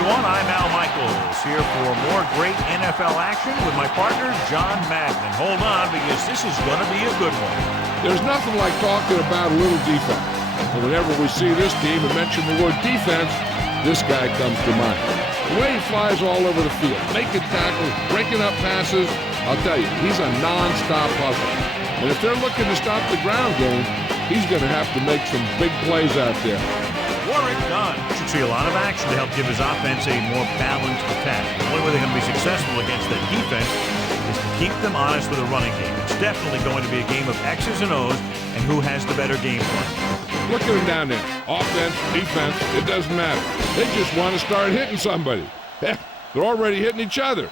everyone. I'm Al Michaels here for more great NFL action with my partner, John Madden. And hold on, because this is going to be a good one. There's nothing like talking about a little defense. And whenever we see this team and mention the word defense, this guy comes to mind. The way he flies all over the field, making tackles, breaking up passes, I'll tell you, he's a non-stop hustler. And if they're looking to stop the ground game, he's going to have to make some big plays out there. Warwick Dunn should see a lot of action to help give his offense a more balanced attack. The only way they're going to be successful against that defense is to keep them honest with a running game. It's definitely going to be a game of X's and O's and who has the better game plan. Look at them down there. Offense, defense, it doesn't matter. They just want to start hitting somebody. Heck, they're already hitting each other.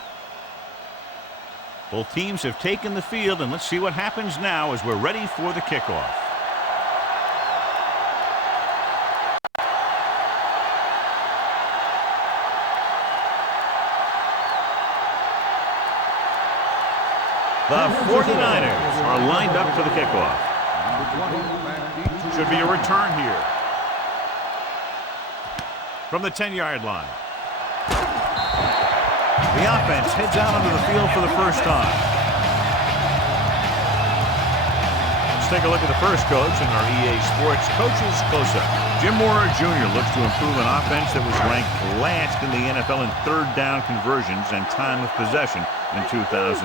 Both teams have taken the field, and let's see what happens now as we're ready for the kickoff. The 49ers are lined up for the kickoff. Should be a return here. From the 10-yard line. The offense heads out onto the field for the first time. Let's take a look at the first coach in our EA Sports Coaches Close-Up. Jim Mora Jr. looks to improve an offense that was ranked last in the NFL in third down conversions and time of possession in 2003.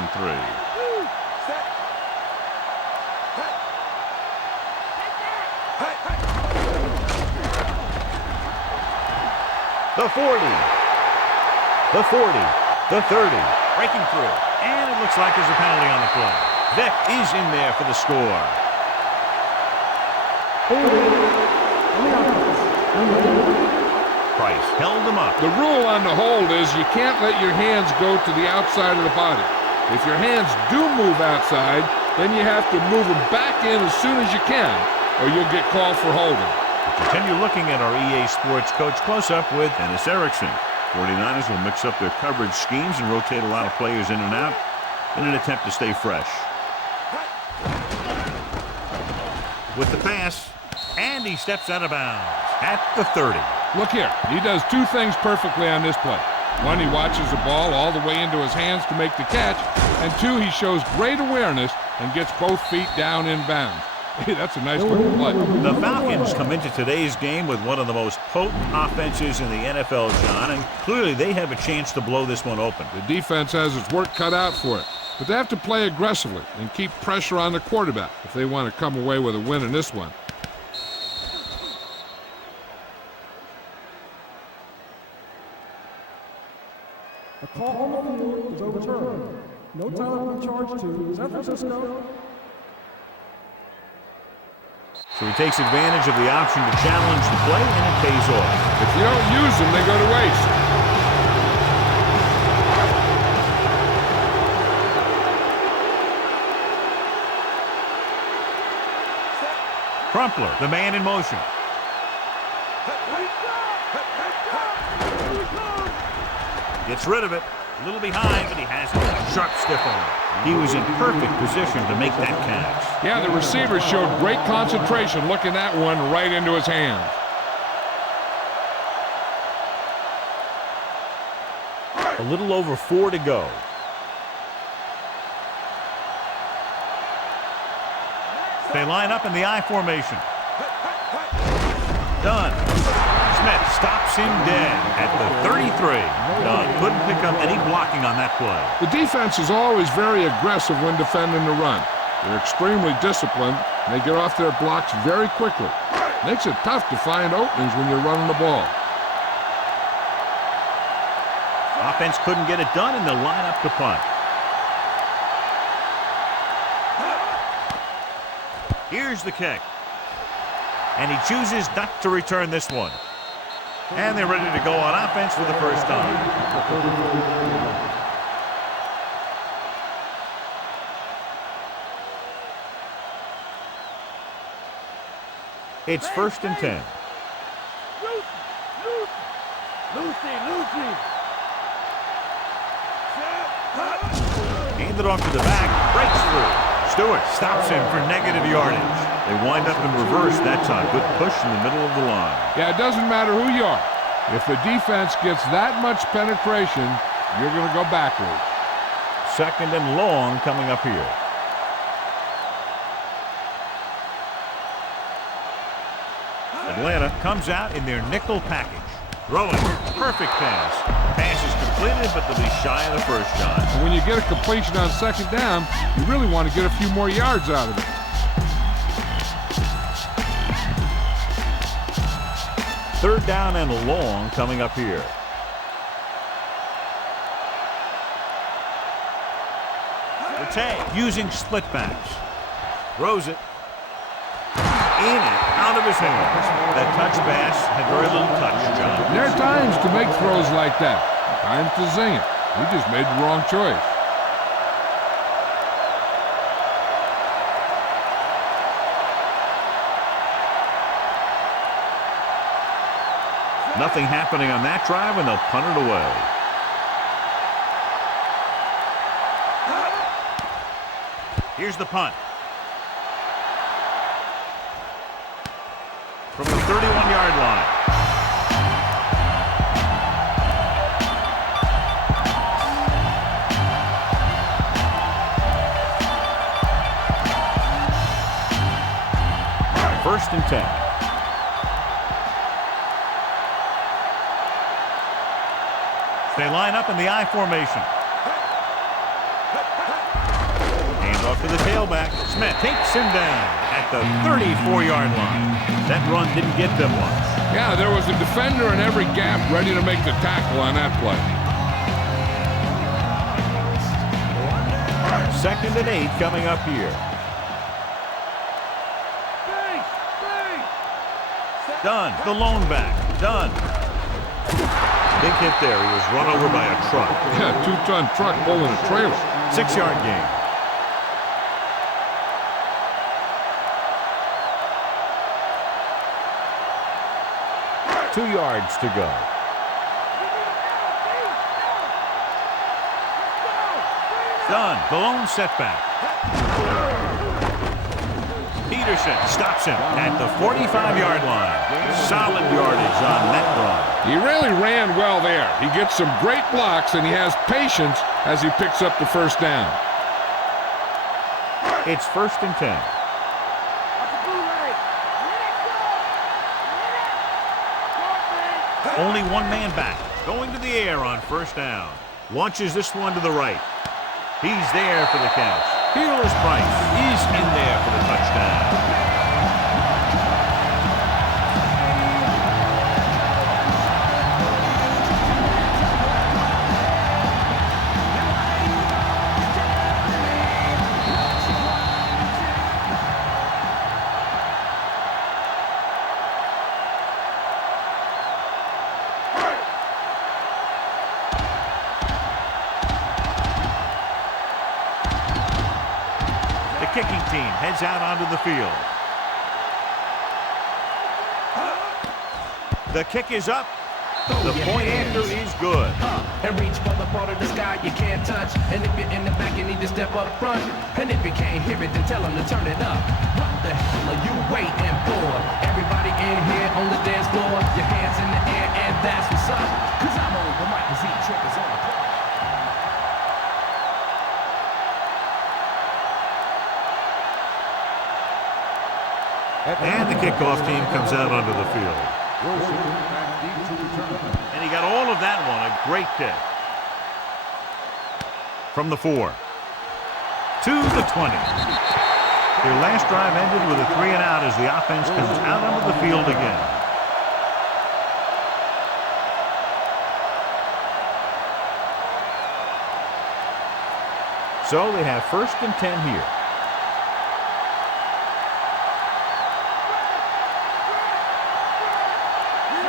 The 40, the 40, the 30, breaking through, and it looks like there's a penalty on the play. Vick is in there for the score. Price held him up. The rule on the hold is you can't let your hands go to the outside of the body. If your hands do move outside, then you have to move them back in as soon as you can, or you'll get called for holding. Continue looking at our EA Sports Coach Close-Up with Dennis Erickson. 49ers will mix up their coverage schemes and rotate a lot of players in and out in an attempt to stay fresh. With the pass, and he steps out of bounds at the 30. Look here, he does two things perfectly on this play. One, he watches the ball all the way into his hands to make the catch, and two, he shows great awareness and gets both feet down in bounds. Hey, that's a nice looking play. The Falcons come into today's game with one of the most potent offenses in the NFL, John, and clearly they have a chance to blow this one open. The defense has its work cut out for it, but they have to play aggressively and keep pressure on the quarterback if they want to come away with a win in this one. A call on the field is overturned. No time to be charged to San Francisco. So he takes advantage of the option to challenge the play, and it pays off. If you don't use them, they go to waste. Crumpler, the man in motion. Gets rid of it. A little behind, but he has it. Sharp stiff arm. He was in perfect position to make that catch. Yeah, the receiver showed great concentration looking that one right into his hands. A little over 4 to go. They line up in the I formation. Dunn. Smith stops him dead at the 33. Dunn couldn't pick up any blocking on that play. The defense is always very aggressive when defending the run. They're extremely disciplined, and they get off their blocks very quickly. Makes it tough to find openings when you're running the ball. Offense couldn't get it done, and they'll line up to punt. Here's the kick. And he chooses not to return this one. And they're ready to go on offense for the first time. It's 1st and 10. Handed off to the back, breaks through. Stewart stops him for negative yardage. They wind up in reverse that time. Good push in the middle of the line. Yeah, it doesn't matter who you are. If the defense gets that much penetration, you're going to go backwards. 2nd and long coming up here. Atlanta comes out in their nickel package. Throwing. Perfect pass. Pass is completed, but they'll be shy of the first shot. And when you get a completion on 2nd down, you really want to get a few more yards out of it. 3rd down and long coming up here. The tag using split backs. Throws it. In and out of his hands. That touch pass had very little touch, John. There are times to make throws like that. Times to zing it. He just made the wrong choice. Nothing happening on that drive, and they'll punt it away. Here's the punt. From the 31-yard line. First and 10. They line up in the I formation. Hand off to the tailback. Smith takes him down at the 34-yard line. That run didn't get them much. Yeah, there was a defender in every gap ready to make the tackle on that play. 2nd and 8 coming up here. Dunn, the lone back. Dunn. Big hit there. He was run over by a truck. Yeah, 2-ton truck pulling a trailer. 6-yard gain. Two yards to go. Dunn, the lone setback. Peterson stops him at the 45-yard line. Solid yardage on that run. He really ran well there. He gets some great blocks, and he has patience as he picks up the first down. It's 1st and 10. Only one man back. Going to the air on 1st down. Launches this one to the right. He's there for the catch. Peerless Price is in there for the touchdown. Kicking team heads out onto the field. The kick is up. The point after is good. And reach for the part of the sky you can't touch. And if you're in the back, you need to step up front. And if you can't hear it, then tell them to turn it up. What the hell are you waiting for? Everybody in here on the dance floor. Your hands in the air, and that's what's up. Cause I'm on the mic, cause E-Trip is on the clock. And the kickoff team comes out onto the field. And he got all of that one. A great kick. From the 4. To the 20. Their last drive ended with a 3-and-out as the offense comes out onto the field again. So they have 1st and 10 here.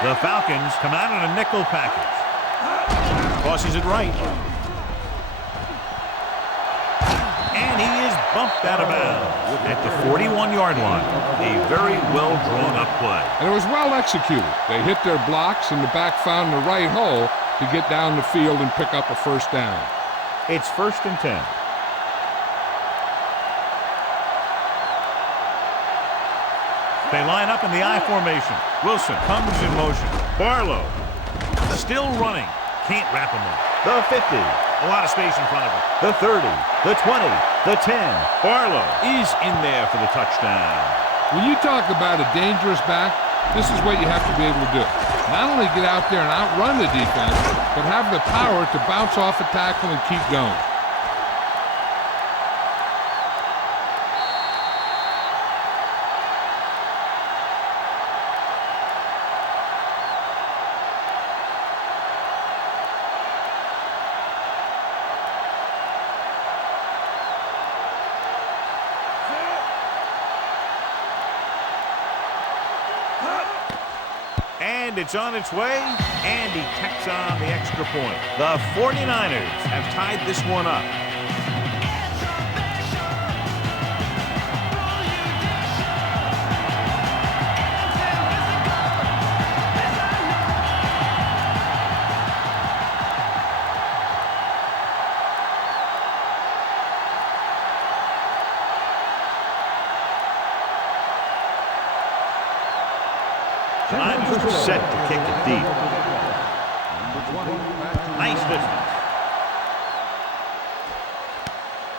The Falcons come out in a nickel package. Tosses it right. And he is bumped out of bounds at the 41-yard line. A very well-drawn-up play. And it was well executed. They hit their blocks, and the back found the right hole to get down the field and pick up a 1st down. It's 1st and 10. They line up in the I formation. Wilson comes in motion. Barlow Still running. Can't wrap him up. The 50. A lot of space in front of him. The 30. The 20. The 10. Barlow is in there for the touchdown. When you talk about a dangerous back, this is what you have to be able to do. Not only get out there and outrun the defense, but have the power to bounce off a tackle and keep going. And it's on its way, and he tacks on the extra point. The 49ers have tied this one up. Time set to kick it deep. Nice distance.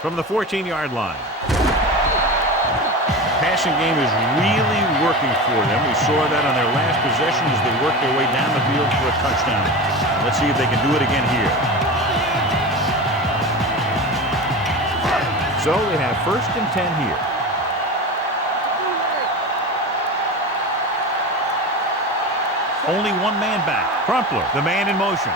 From the 14-yard line. The passing game is really working for them. We saw that on their last possession as they worked their way down the field for a touchdown. Let's see if they can do it again here. So they have 1st and 10 here. Only one man back. Crumpler, the man in motion.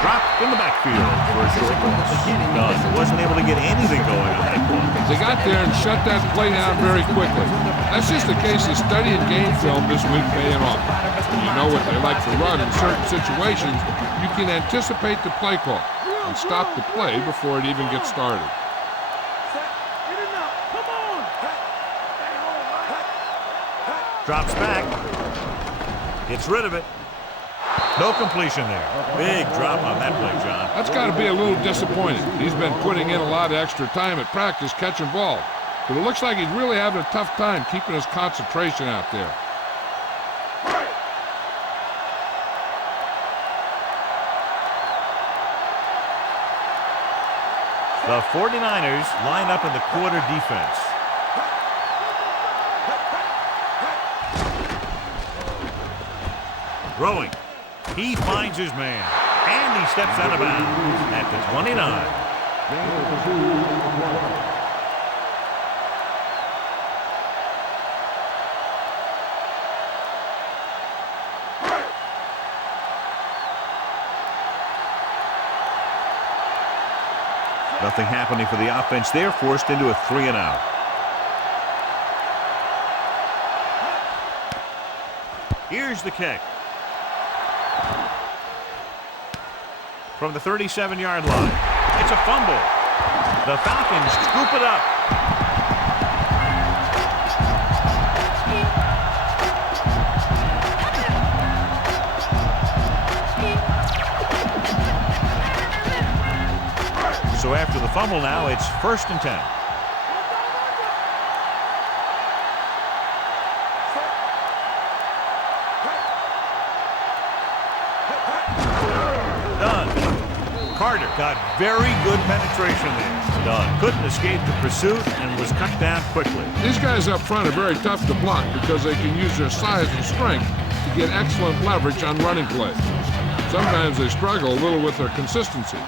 Dropped in the backfield for a short loss. Dunn wasn't able to get anything going on that play. They got there and shut that play down very quickly. That's just a case of studying game film this week paying off. You know what they like to run in certain situations. You can anticipate the play call and stop the play before it even gets started. Drops back. Gets rid of it. No completion there. Big drop on that play, John. That's got to be a little disappointing. He's been putting in a lot of extra time at practice catching balls. But it looks like he's really having a tough time keeping his concentration out there. The 49ers line up in the quarter defense. Throwing. He finds his man. And he steps out of bounds at the 29. Nothing happening for the offense. They're forced into a 3-and-out. Here's the kick. From the 37-yard line. It's a fumble. The Falcons scoop it up. So after the fumble now, it's 1st and 10. Carter got very good penetration there. Dunn couldn't escape the pursuit and was cut down quickly. These guys up front are very tough to block because they can use their size and strength to get excellent leverage on running plays. Sometimes they struggle a little with their consistency,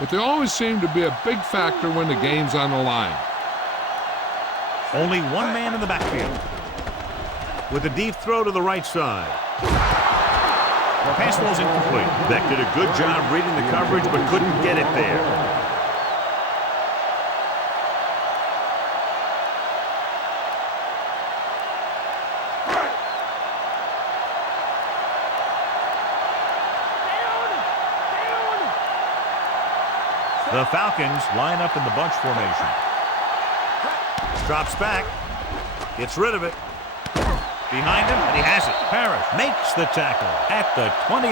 but they always seem to be a big factor when the game's on the line. Only one man in the backfield. With a deep throw to the right side. The pass ball's incomplete. Beck did a good job reading the coverage, but couldn't get it there. The Falcons line up in the bunch formation. Drops back. Gets rid of it. Behind him, and he has it. Parrish makes the tackle at the 28.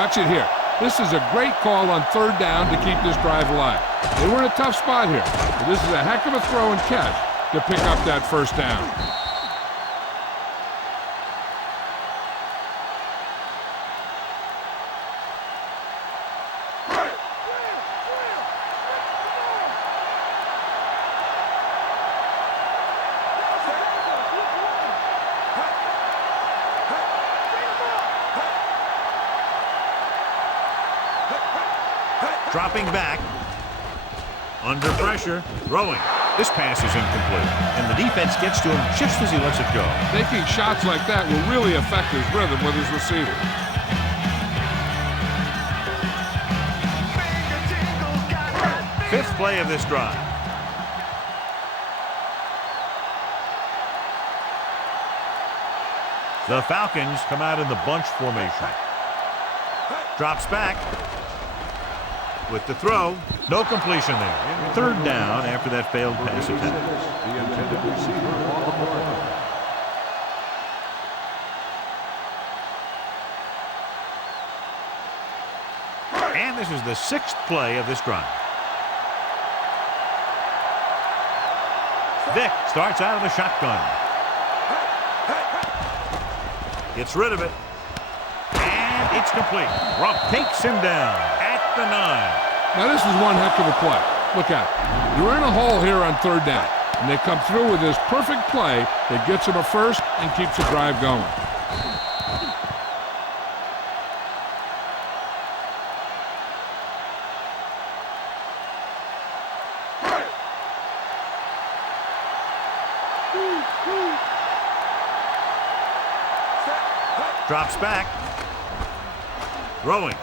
Watch it here. This is a great call on 3rd down to keep this drive alive. They were in a tough spot here, but this is a heck of a throw and catch to pick up that 1st down. Dropping back. Under pressure. Throwing. This pass is incomplete. And the defense gets to him just as he lets it go. Taking shots like that will really affect his rhythm with his receiver. Fifth play of this drive. The Falcons come out in the bunch formation. Drops back. With the throw. No completion there. Third down after that failed pass attempt. The intended receiver on the board. And this is the sixth play of this drive. Vick starts out of the shotgun. Gets rid of it. And it's complete. Rupp takes him down at the 9. Now this is one heck of a play. Look at it. You're in a hole here on third down. And they come through with this perfect play that gets them a first and keeps the drive going. Drops back. Throwing.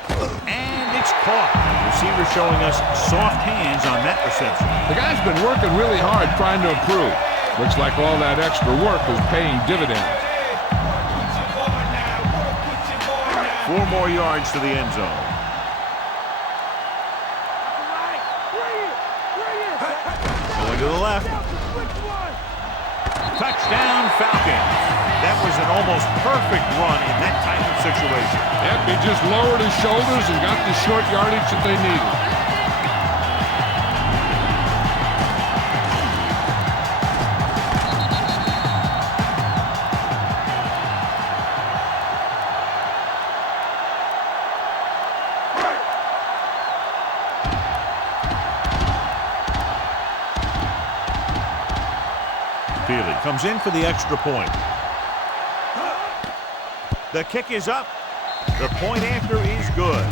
And it's caught. The receiver showing us soft hands on that reception. The guy's been working really hard trying to improve. Looks like all that extra work is paying dividends. 4 more yards to the end zone. Going to the left. Touchdown Falcons. That was an almost perfect run in that type of situation. Yep, he just lowered his shoulders and got the short yardage that they needed. Feely comes in for the extra point. The kick is up. The point after is good.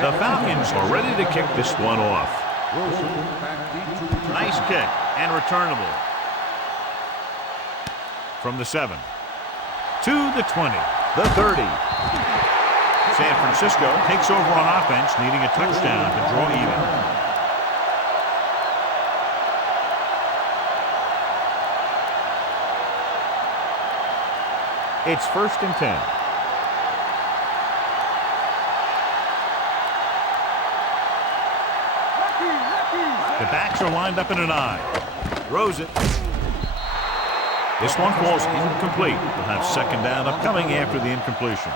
The Falcons are ready to kick this one off. Nice kick and returnable. From the 7 to the 20, the 30. San Francisco takes over on offense, needing a touchdown to draw even. It's 1st and 10. The backs are lined up in an I. Throws it. This one falls incomplete. We'll have 2nd down upcoming after the incompletion.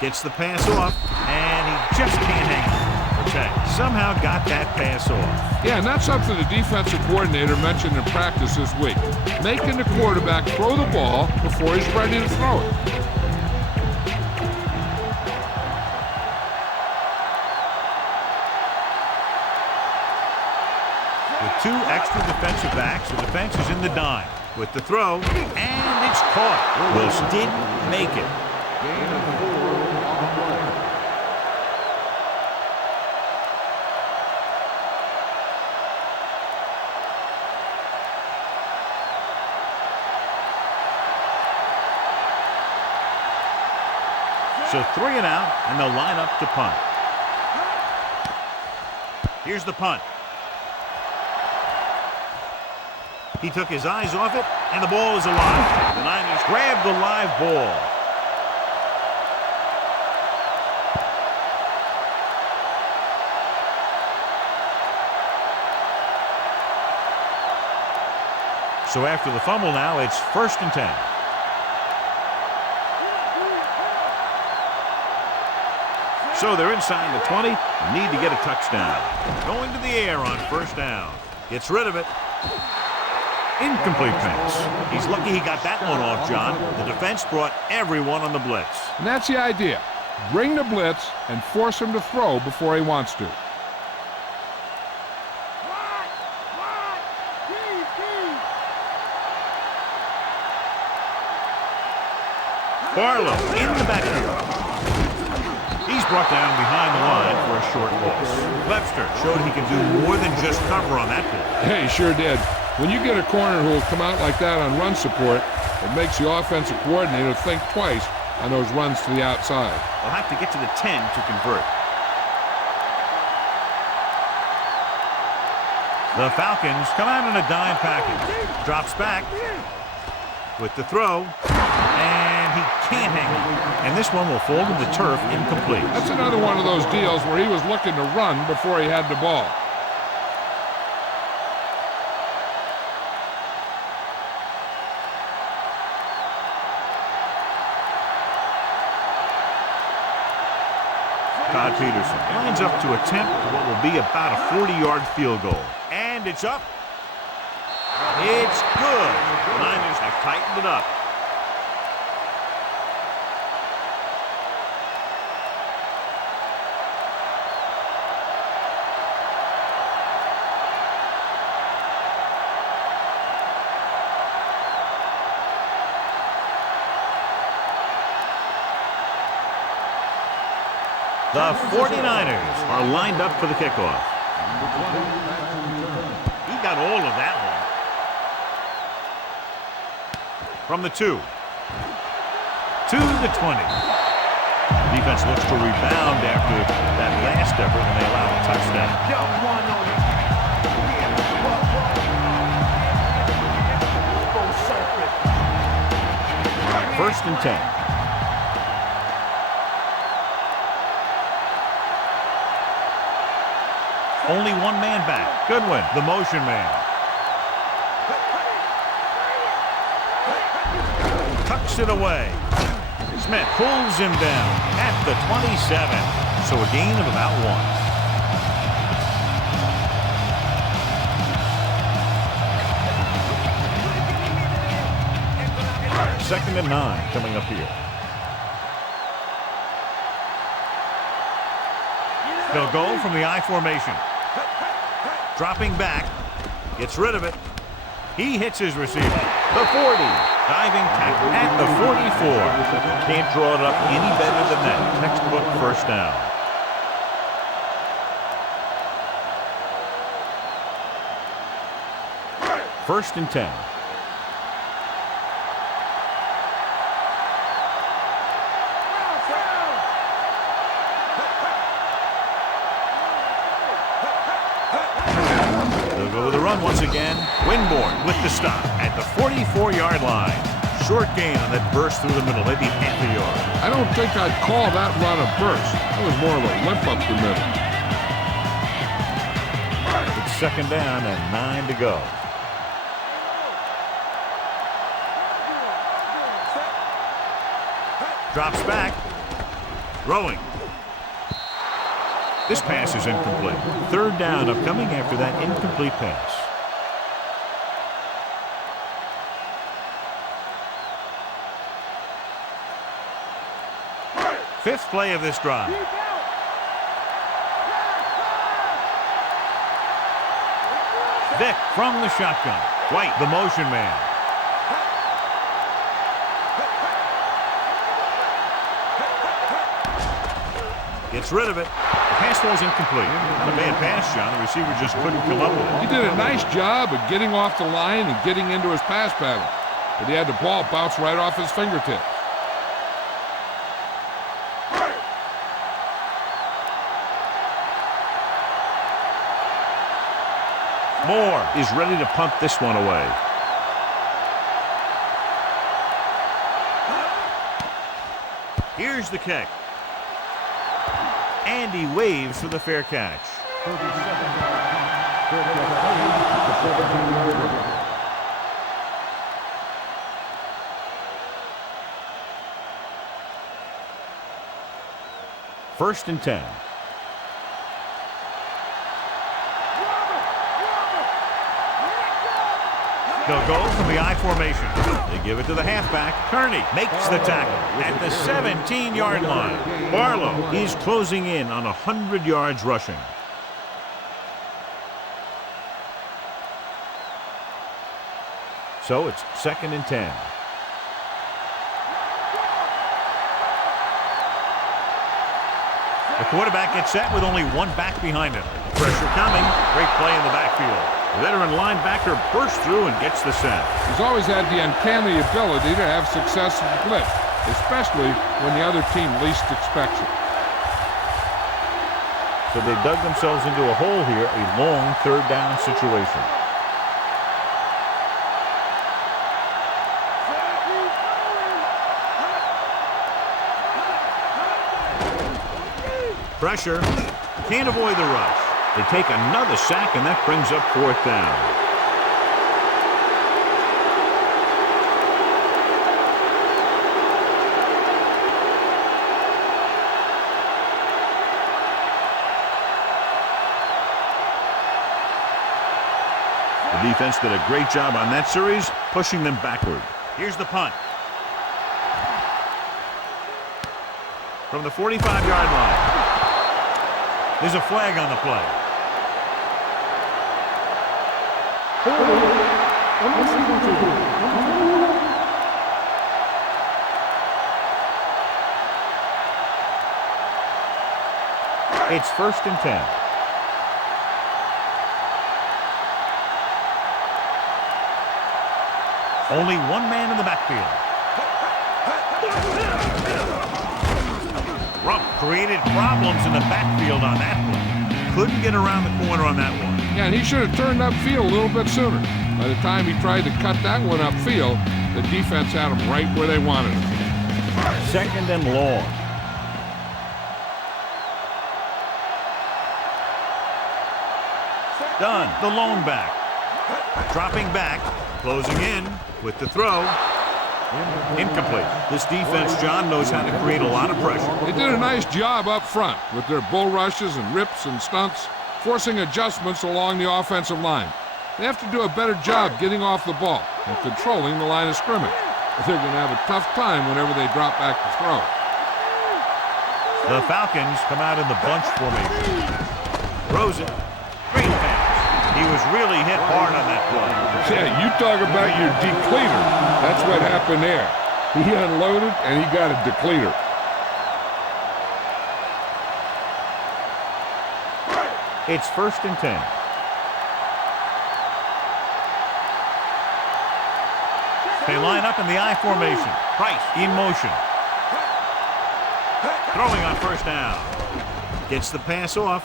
Gets the pass off, and he just can't hang on. Protect. Somehow got that pass off. Yeah, and that's something the defensive coordinator mentioned in practice this week. Making the quarterback throw the ball before he's ready to throw it. With 2 extra defensive backs, the defense is in the dime. With the throw, and it's caught. Wilson didn't make it. Gain of 4 on the play. So 3 and out, and they'll line up to punt. Here's the punt. He took his eyes off it, and the ball is alive. The Niners grab the live ball. So after the fumble now, it's 1st and 10. So they're inside the 20. Need to get a touchdown. Going to the air on 1st down. Gets rid of it. Incomplete pass. He's lucky he got that one off, John. The defense brought everyone on the blitz. And that's the idea. Bring the blitz and force him to throw before he wants to. Barlow in the backfield. He's brought down behind the line for a short loss. Webster showed he can do more than just cover on that play. Yeah, he sure did. When you get a corner who will come out like that on run support, it makes the offensive coordinator think twice on those runs to the outside. They'll have to get to the 10 to convert. The Falcons come out in a dime package. Drops back with the throw, and he can't hang on. And this one will fall to the turf incomplete. That's another one of those deals where he was looking to run before he had the ball. Todd Peterson lines up to attempt what will be about a 40-yard field goal. And it's up. It's good. The Niners have tightened it up. The 49ers are lined up for the kickoff. He got all of that one. From the 2. To the 20. Defense looks to rebound after that last effort when they allow a touchdown. 1st and 10. Only one man back. Goodwin, the motion man. Tucks it away. Smith pulls him down at the 27. So a gain of about 1. 2nd and 9 coming up here. They'll go from the I formation. Dropping back. Gets rid of it. He hits his receiver. The 40. Diving tackle at the 44. Can't draw it up any better than that. Textbook 1st down. First and 10. Once again, Winborn with the stop at the 44-yard line. Short gain on that burst through the middle, maybe half a yard. I don't think I'd call that run a burst. That was more of a limp up the middle. It's 2nd down and 9 to go. Drops back. Throwing. This pass is incomplete. 3rd down upcoming after that incomplete pass. Fifth play of this drive. Vick from the shotgun. White, the motion man. Gets rid of it. The pass falls incomplete. Not a bad pass, John. The receiver just couldn't come up with it. He did a nice job of getting off the line and getting into his pass pattern. But he had the ball bounce right off his fingertips. Moore is ready to punt this one away. Here's the kick. And he waves for the fair catch. 1st and 10. They'll go from the I formation. They give it to the halfback. Kearney makes the tackle at the 17-yard line. Barlow, he's closing in on 100 yards rushing. So it's 2nd and 10. The quarterback gets set with only one back behind him. Pressure coming. Great play in the backfield. The veteran linebacker bursts through and gets the sack. He's always had the uncanny ability to have success in blitz, especially when the other team least expects it. So they dug themselves into a hole here, a long 3rd down situation. Pressure. Can't avoid the rush. They take another sack, and that brings up 4th down. The defense did a great job on that series, pushing them backward. Here's the punt. From the 45-yard line. There's a flag on the play. It's 1st and 10. Only one man in the backfield. Rupp created problems in the backfield on that one. Couldn't get around the corner on that one. Yeah, and he should have turned upfield a little bit sooner. By the time he tried to cut that one upfield, the defense had him right where they wanted him. 2nd and long. Done. The lone back. Dropping back. Closing in with the throw. Incomplete. This defense, John, knows how to create a lot of pressure. They did a nice job up front with their bull rushes and rips and stunts, forcing adjustments along the offensive line. They have to do a better job getting off the ball and controlling the line of scrimmage. They're going to have a tough time whenever they drop back to throw. The Falcons come out in the bunch formation. Throws it. Great pass. He was really hit hard on that play. Yeah, you talk about your depleter. That's what happened there. He unloaded and he got a depleter. It's 1st and 10. They line up in the I formation. Price in motion. Throwing on 1st down. Gets the pass off.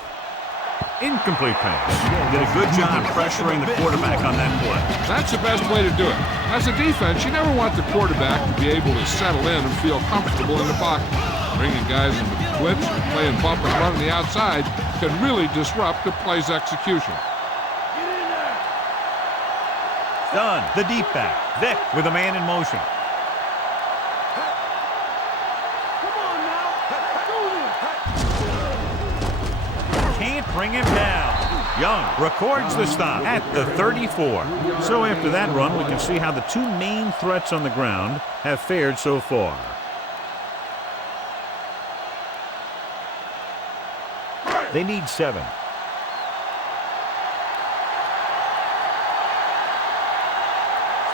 Incomplete pass. Did a good job pressuring the quarterback on that play. That's the best way to do it. As a defense, you never want the quarterback to be able to settle in and feel comfortable in the pocket. Bringing guys into blitz and playing bump and run on the outside can really disrupt the play's execution. Done. The deep back. Vick with a man in motion. Can't bring him down. Young records the stop at the 34. So after that run, we can see how the two main threats on the ground have fared so far. They need 7.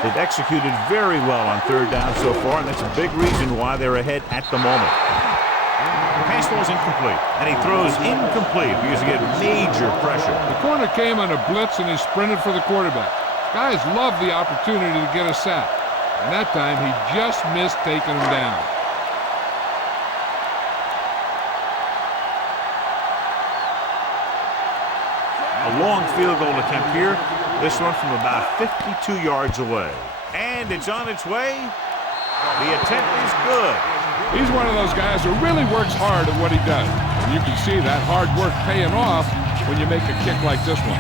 They've executed very well on 3rd down so far, and that's a big reason why they're ahead at the moment. The pass ball is incomplete, and he throws incomplete because he get major pressure. The corner came on a blitz and he sprinted for the quarterback. Guys love the opportunity to get a sack, and that time he just missed taking him down. A long field goal attempt here. This one from about 52 yards away. And it's on its way. The attempt is good. He's one of those guys who really works hard at what he does. And you can see that hard work paying off when you make a kick like this one.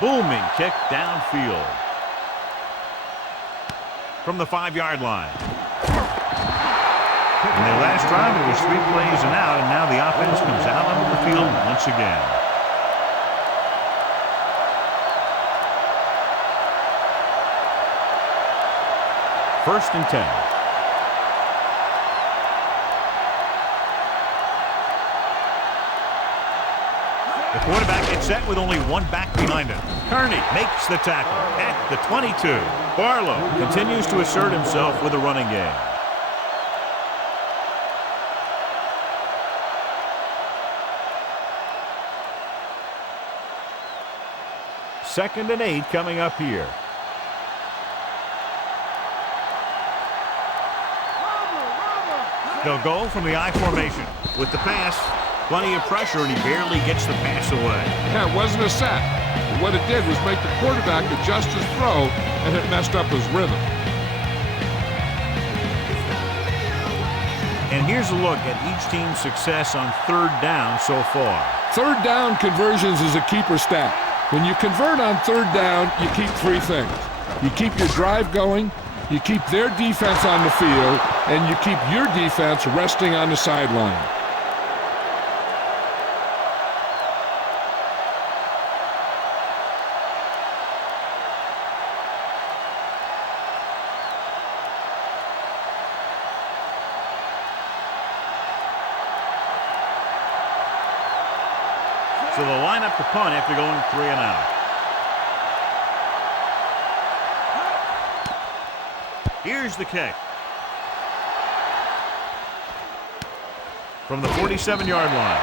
Booming kick downfield. From the 5-yard line. In their last drive, it was 3 plays and out, and now the offense comes out onto the field once again. First and 10. The quarterback gets set with only one back behind him. Kearney makes the tackle at the 22. Barlow continues to assert himself with a running game. Second and 8 coming up here. They'll go from the I formation. With the pass, plenty of pressure, and he barely gets the pass away. Yeah, it wasn't a sack. But what it did was make the quarterback adjust his throw, and it messed up his rhythm. And here's a look at each team's success on third down so far. Third down conversions is a keeper stat. When you convert on third down, you keep 3 things. You keep your drive going, you keep their defense on the field, and you keep your defense resting on the sideline. So they'll line up the punt after going 3 and out. Here's the kick. From the 47-yard line.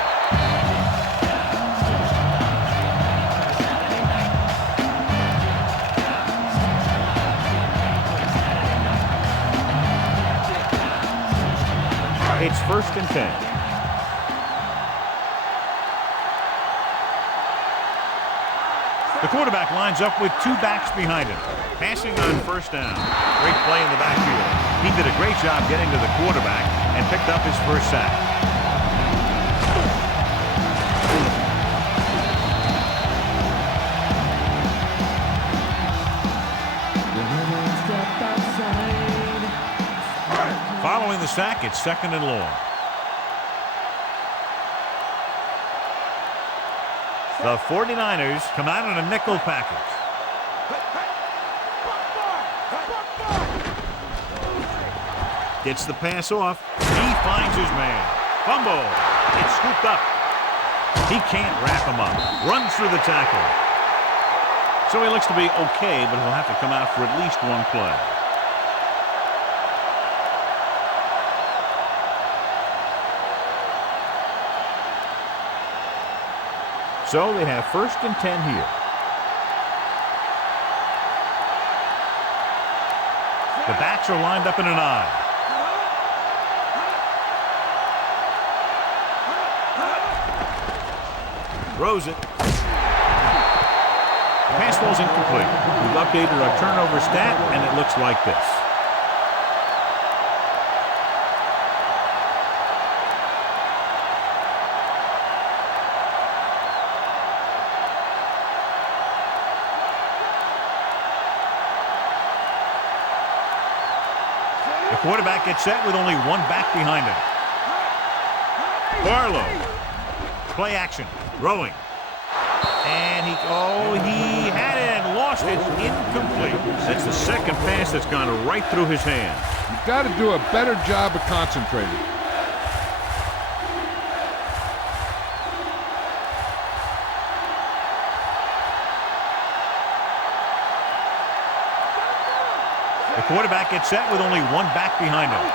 It's first and 10. The quarterback lines up with 2 backs behind him. Passing on first down. Great play in the backfield. He did a great job getting to the quarterback and picked up his first sack. Following the sack, it's second and long. The 49ers come out in a nickel package. Gets the pass off. He finds his man. Fumble. It's scooped up. He can't wrap him up. Runs through the tackle. So he looks to be okay, but he'll have to come out for at least one play. So they have first and 10 here. The backs are lined up in an I. Throws it. The pass ball's incomplete. We've updated our turnover stat, and it looks like this. The quarterback gets set with only one back behind him. Barlow. Play action. Throwing. And he had it and lost it. Incomplete. That's the second pass that's gone right through his hand. You've got to do a better job of concentrating. The quarterback gets set with only one back behind him.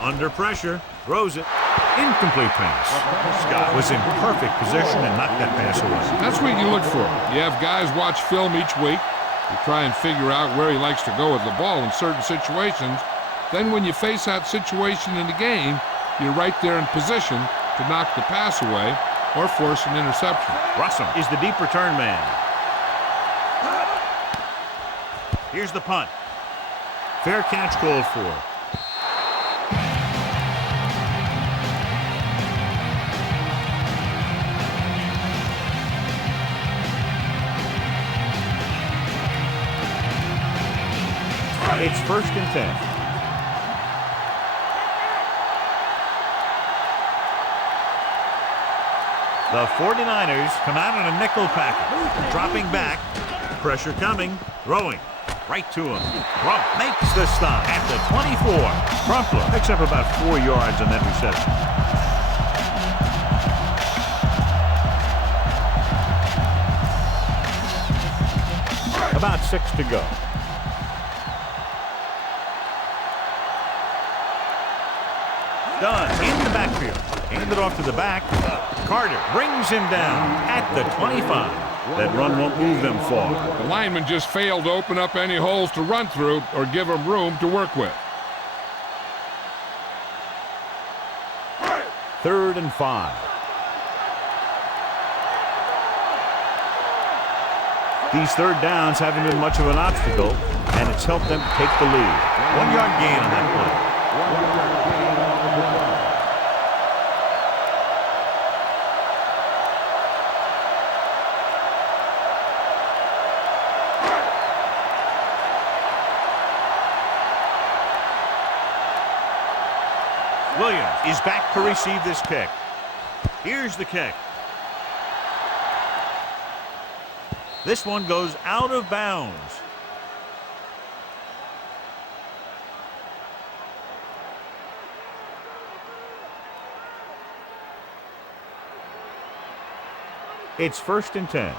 Under pressure, throws it. Incomplete pass. Scott was in perfect position and knocked that pass away. That's what you look for. You have guys watch film each week. You try and figure out where he likes to go with the ball in certain situations. Then when you face that situation in the game, you're right there in position to knock the pass away or force an interception. Russell is the deep return man. Here's the punt. Fair catch called for. It's 1st and 10. The 49ers come out in a nickel package. Dropping back. Pressure coming. Throwing. Right to him. Crump makes the stop at the 24. Crumpler picks up about 4 yards on that reception. About 6 to go. Done in the backfield. Handed off to the back. Carter brings him down at the 25. That run won't move them far. The lineman just failed to open up any holes to run through or give him room to work with. 3rd and 5. These third downs haven't been much of an obstacle, and it's helped them take the lead. 1-yard gain on that play. Williams is back to receive this kick. Here's the kick. This one goes out of bounds. It's 1st and 10.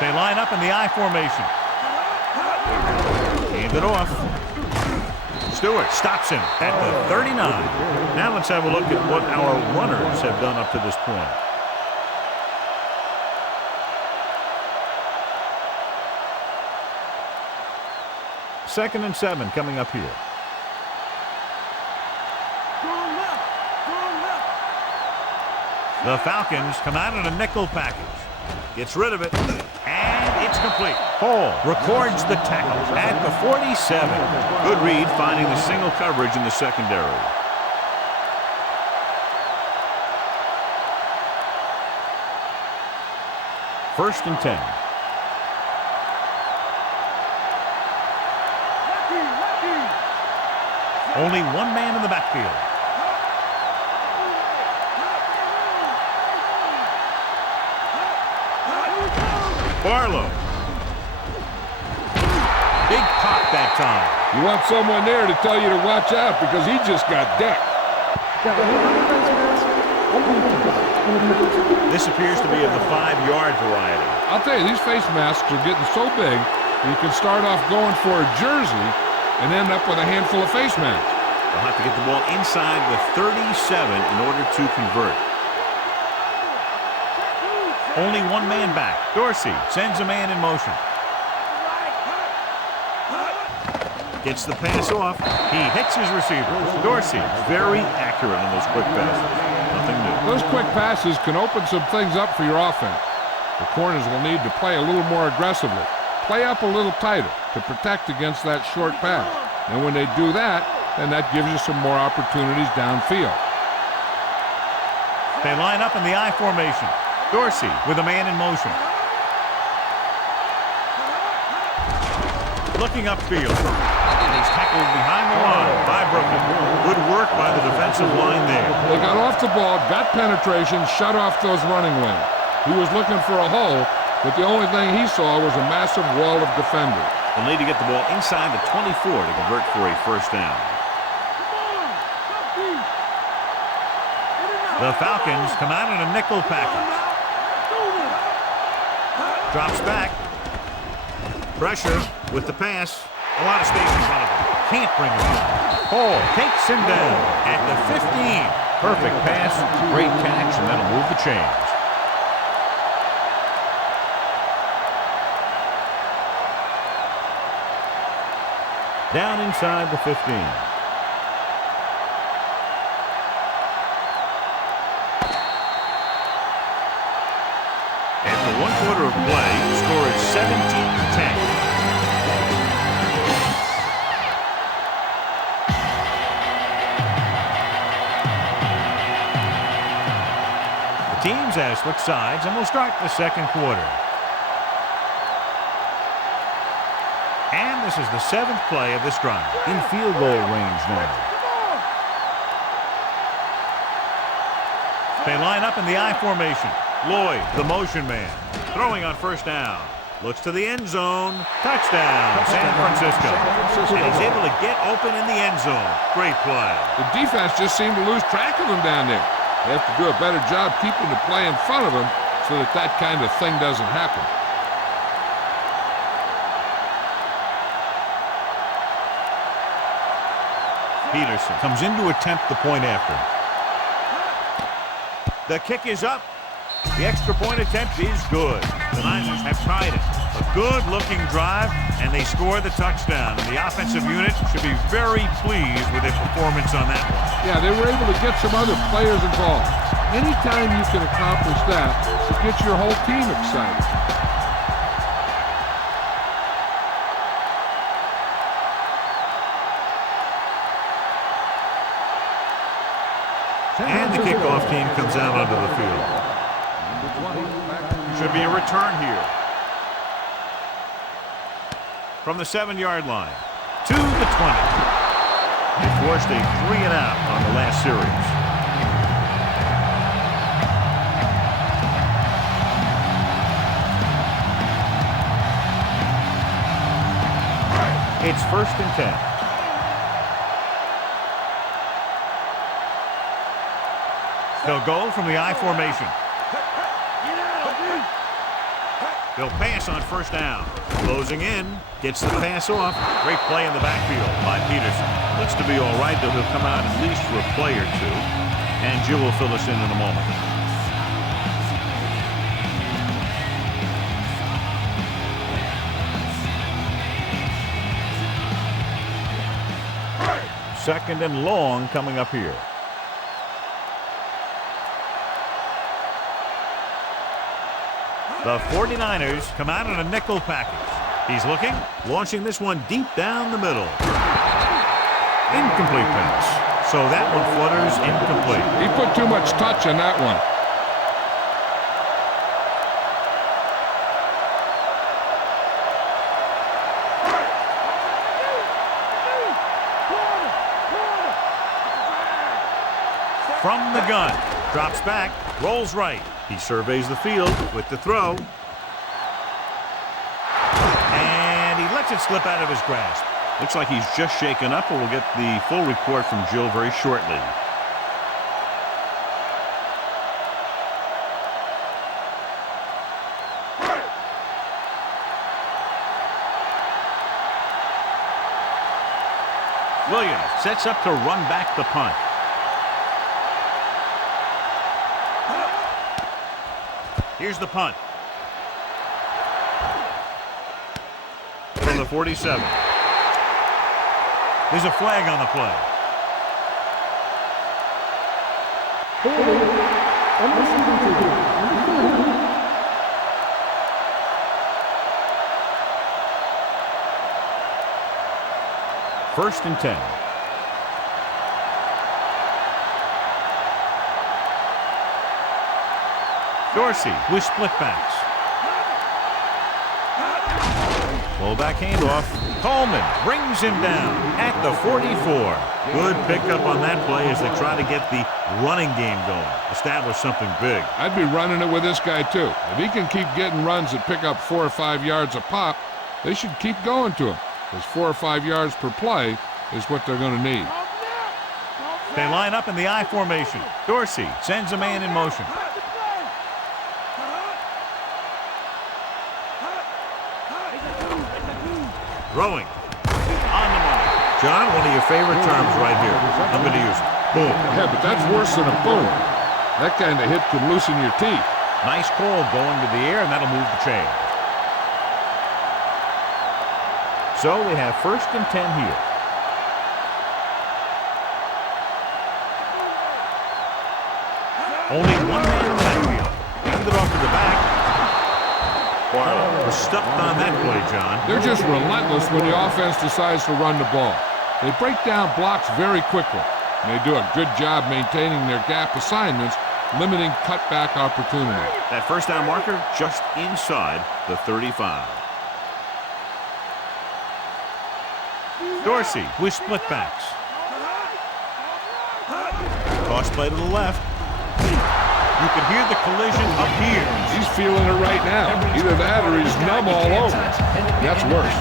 They line up in the I formation. Hand it off. Stewart stops him at the 39. Now let's have a look at what our runners have done up to this point. Second and 7 coming up here. The Falcons come out in a nickel package. Gets rid of it. And it's complete. Hall records the tackle at the 47. Good read finding the single coverage in the secondary. First and 10. Only one man in the backfield. Barlow. Big pop that time. You want someone there to tell you to watch out because he just got decked. This appears to be of the 5-yard variety. I'll tell you, these face masks are getting so big you can start off going for a jersey and end up with a handful of face masks. They'll have to get the ball inside the 37 in order to convert. Only one man back. Dorsey sends a man in motion. Gets the pass off. He hits his receiver. Dorsey very accurate on those quick passes. Nothing new. Those quick passes can open some things up for your offense. The corners will need to play a little more aggressively. Play up a little tighter to protect against that short pass. And when they do that, then that gives you some more opportunities downfield. They line up in the I formation. Dorsey with a man in motion. Looking upfield. And he's tackled behind the line by Brooklyn. Good work by the defensive line there. They got off the ball, got penetration, shut off those running lanes. He was looking for a hole, but the only thing he saw was a massive wall of defenders. They'll need to get the ball inside the 24 to convert for a first down. The Falcons come out in a nickel package. Drops back. Pressure with the pass. A lot of space in front of him. Can't bring him down. Hall takes him down at the 15. Perfect pass. Great catch, and that'll move the chains. Down inside the 15. After 1 quarter of play, the score is 17-10. The teams Teams have switched sides, and we'll start the second quarter. And this is the 7th play of this drive. In field goal range now. They line up in the I formation. Lloyd, the motion man, throwing on first down. Looks to the end zone. Touchdown, San Francisco. And he's able to get open in the end zone. Great play. The defense just seemed to lose track of them down there. They have to do a better job keeping the play in front of them so that that kind of thing doesn't happen. Peterson comes in to attempt the point after. The kick is up. The extra point attempt is good. The Niners have tried it. A good-looking drive, and they score the touchdown. And the offensive unit should be very pleased with their performance on that one. Yeah, they were able to get some other players involved. Anytime you can accomplish that, it gets your whole team excited. And the kickoff team comes out onto the field. Should be a return here. From the 7-yard line to the 20. They forced a 3-and-out on the last series. It's 1st and 10. They'll go from the I formation. They'll pass on first down. Closing in. Gets the pass off. Great play in the backfield by Peterson. Looks to be all right, though he'll come out at least for a play or two. And Jill will fill us in a moment. Second and long coming up here. The 49ers come out in a nickel package. He's looking, launching this one deep down the middle. Incomplete pass. So that one flutters incomplete. He put too much touch on that one. From the gun, drops back, rolls right. He surveys the field with the throw. And he lets it slip out of his grasp. Looks like he's just shaken up, and we'll get the full report from Jill very shortly. Williams sets up to run back the punt. Here's the punt. From the 47. There's a flag on the play. First and 10. Dorsey with split backs. Fullback handoff. Coleman brings him down at the 44. Good pickup on that play as they try to get the running game going. Establish something big. I'd be running it with this guy too. If he can keep getting runs that pick up 4 or 5 yards a pop, they should keep going to him. Because 4 or 5 yards per play is what they're going to need. They line up in the I formation. Dorsey sends a man in motion. Throwing. On the money. John, one of your favorite terms right here. I'm going to use it. Boom. Yeah, but that's worse than a boom. That kind of hit could loosen your teeth. Nice call going to the air, and that'll move the chain. So they have first and 10 here. Only one man in the backfield. Hand it off to the back. We're stuffed on that play, John. They're just relentless when the offense decides to run the ball. They break down blocks very quickly, and they do a good job maintaining their gap assignments limiting cutback opportunity. That first down marker just inside the 35. Dorsey with split backs. Toss play to the left. You can hear the collision up here. He's feeling it right now. Either that or he's numb all over. That's worse.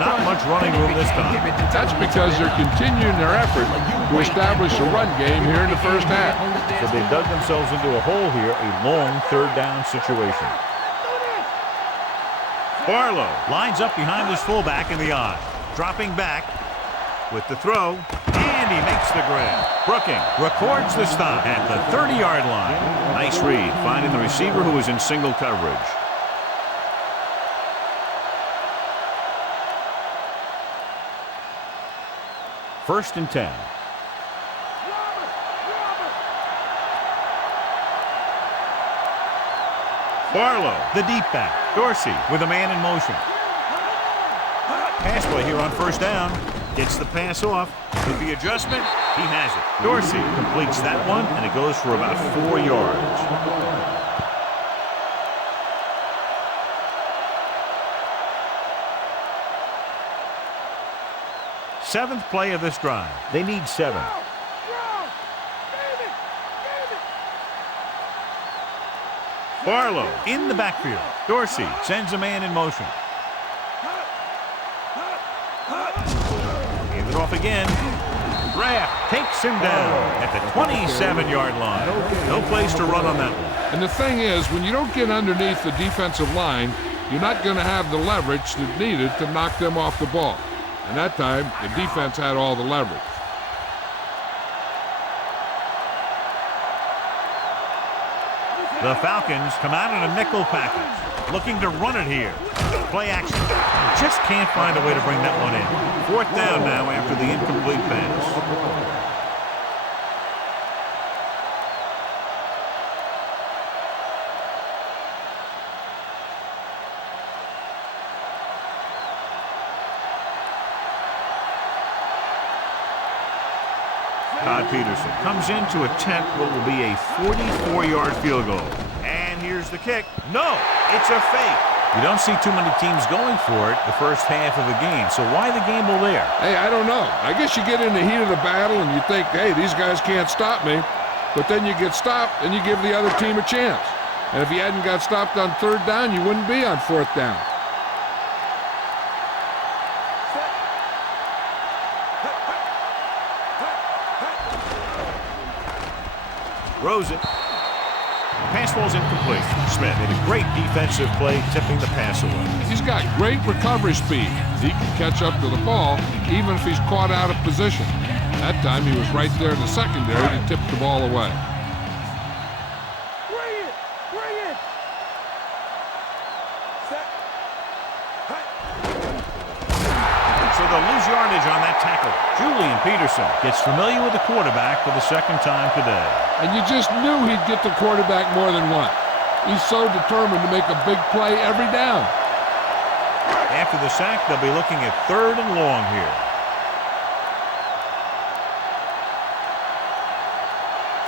Not much running room this time. That's because they're continuing their effort to establish a run game here in the first half. So they dug themselves into a hole here, a long third down situation. Barlow lines up behind his fullback in the eye. Dropping back with the throw, and he makes the grab. Brooking records the stop at the 30-yard line. Nice read, finding the receiver who was in single coverage. First and 10. Barlow, the deep back. Dorsey with a man in motion. Pass play here on first down. Gets the pass off. With the adjustment, he has it. Dorsey completes that one, and it goes for about 4 yards. Seventh play of this drive. They need 7. Barlow in the backfield. Dorsey sends a man in motion. Hand it off again. Raft takes him down at the 27-yard line. No place to run on that one. And the thing is, when you don't get underneath the defensive line, you're not going to have the leverage that's needed to knock them off the ball. And that time, the defense had all the leverage. The Falcons come out in a nickel package, looking to run it here. Play action. Just can't find a way to bring that one in. Fourth down now after the incomplete pass. Todd Peterson comes in to attempt what will be a 44-yard field goal. And here's the kick. No, it's a fake. You don't see too many teams going for it the first half of a game, so why the gamble there? Hey, I don't know. I guess you get in the heat of the battle and you think, hey, these guys can't stop me. But then you get stopped and you give the other team a chance. And if you hadn't got stopped on third down, you wouldn't be on fourth down. Throws it. Pass ball's incomplete. Smith made a great defensive play, tipping the pass away. He's got great recovery speed. He can catch up to the ball even if he's caught out of position. That time he was right there in the secondary to tip the ball away. So they'll lose yardage on that tackle. Julian Peterson gets familiar with the quarterback for the second time today. And you just knew he'd get the quarterback more than once. He's so determined to make a big play every down. After the sack, they'll be looking at third and long here.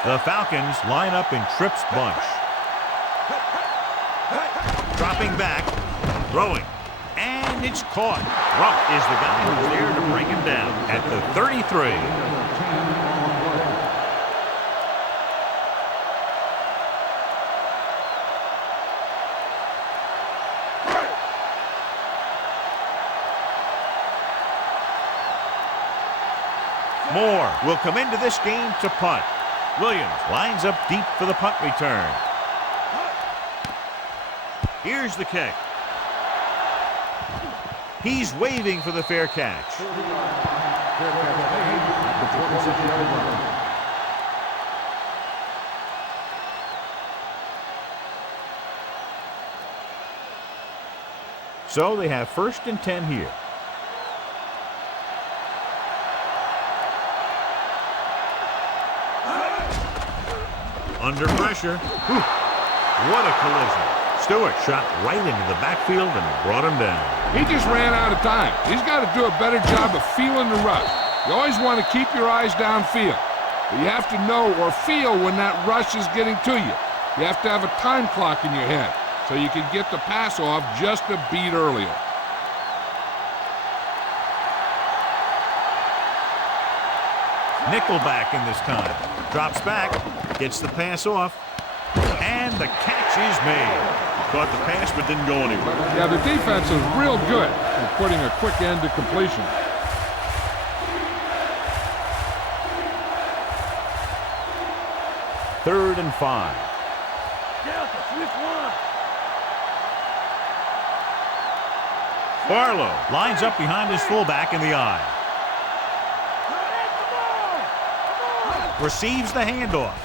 The Falcons line up in Tripp's bunch. Dropping back, throwing, and it's caught. Rupp is the guy who's there to bring him down at the 33. Moore will come into this game to punt. Williams lines up deep for the punt return. Here's the kick. He's waving for the fair catch. So they have first and 10 here. Under pressure. Whew. What a collision. Stewart shot right into the backfield and brought him down. He just ran out of time. He's got to do a better job of feeling the rush. You always want to keep your eyes downfield. But you have to know or feel when that rush is getting to you. You have to have a time clock in your head so you can get the pass off just a beat earlier. Nickelback in this time. Drops back, gets the pass off, and the catch is made. Caught the pass but didn't go anywhere. Yeah, the defense is real good at putting a quick end to completion. Third and 5. Barlow lines up behind his fullback in the I. Receives the handoff.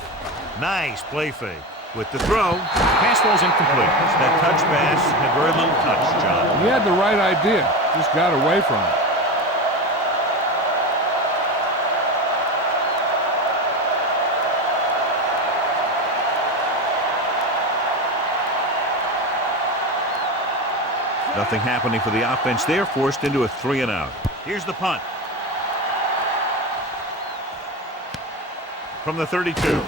Nice play fake. With the throw, pass falls incomplete. That touch pass had very little touch, John. He had the right idea, just got away from it. Nothing happening for the offense there, forced into a 3-and-out. Here's the punt. From the 32. He didn't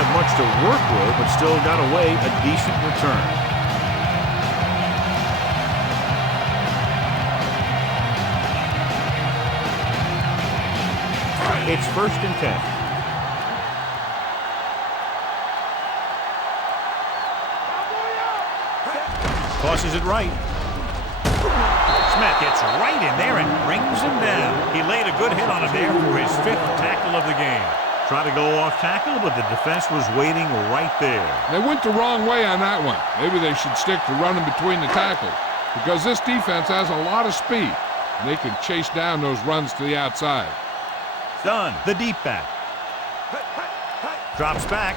have much to work with, but still got away a decent return. It's 1st and 10. Tosses it right. Smith gets right in there and brings him down. He laid a good hit on him there for his 5th tackle of the game. Tried to go off tackle, but the defense was waiting right there. They went the wrong way on that one. Maybe they should stick to running between the tackles, because this defense has a lot of speed, and they can chase down those runs to the outside. Done. The deep back. Drops back.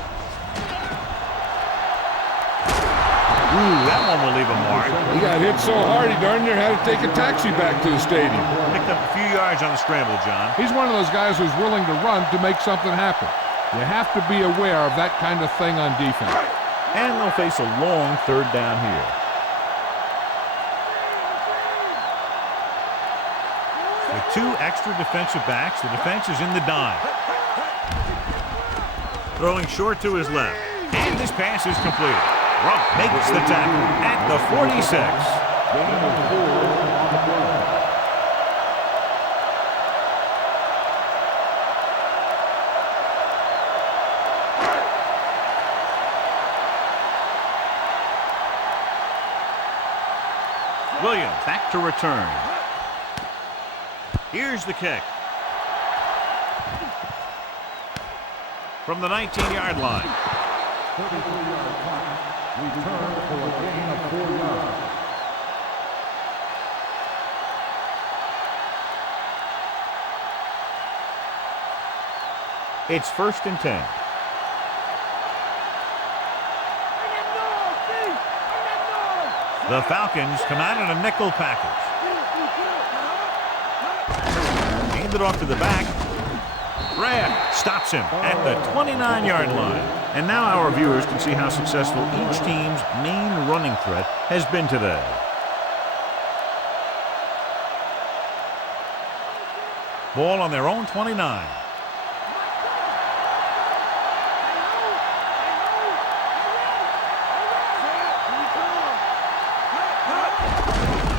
Ooh, that one will leave a mark. He got hit so hard he darn near had to take a taxi back to the stadium. Picked up a few yards on the scramble, John. He's one of those guys who's willing to run to make something happen. You have to be aware of that kind of thing on defense. And they'll face a long 3rd down here. With 2 extra defensive backs, the defense is in the dime. Throwing short to his left. And this pass is completed. Rump makes the tackle at the 46. Williams back to return. Here's the kick. From the 19-yard line. 33-yard punt. Return for a gain of 4 yards. It's 1st and 10. The Falcons come out in a nickel package. Hand it off to the back. Brad stops him at the 29-yard line. And now our viewers can see how successful each team's main running threat has been today. Ball on their own 29.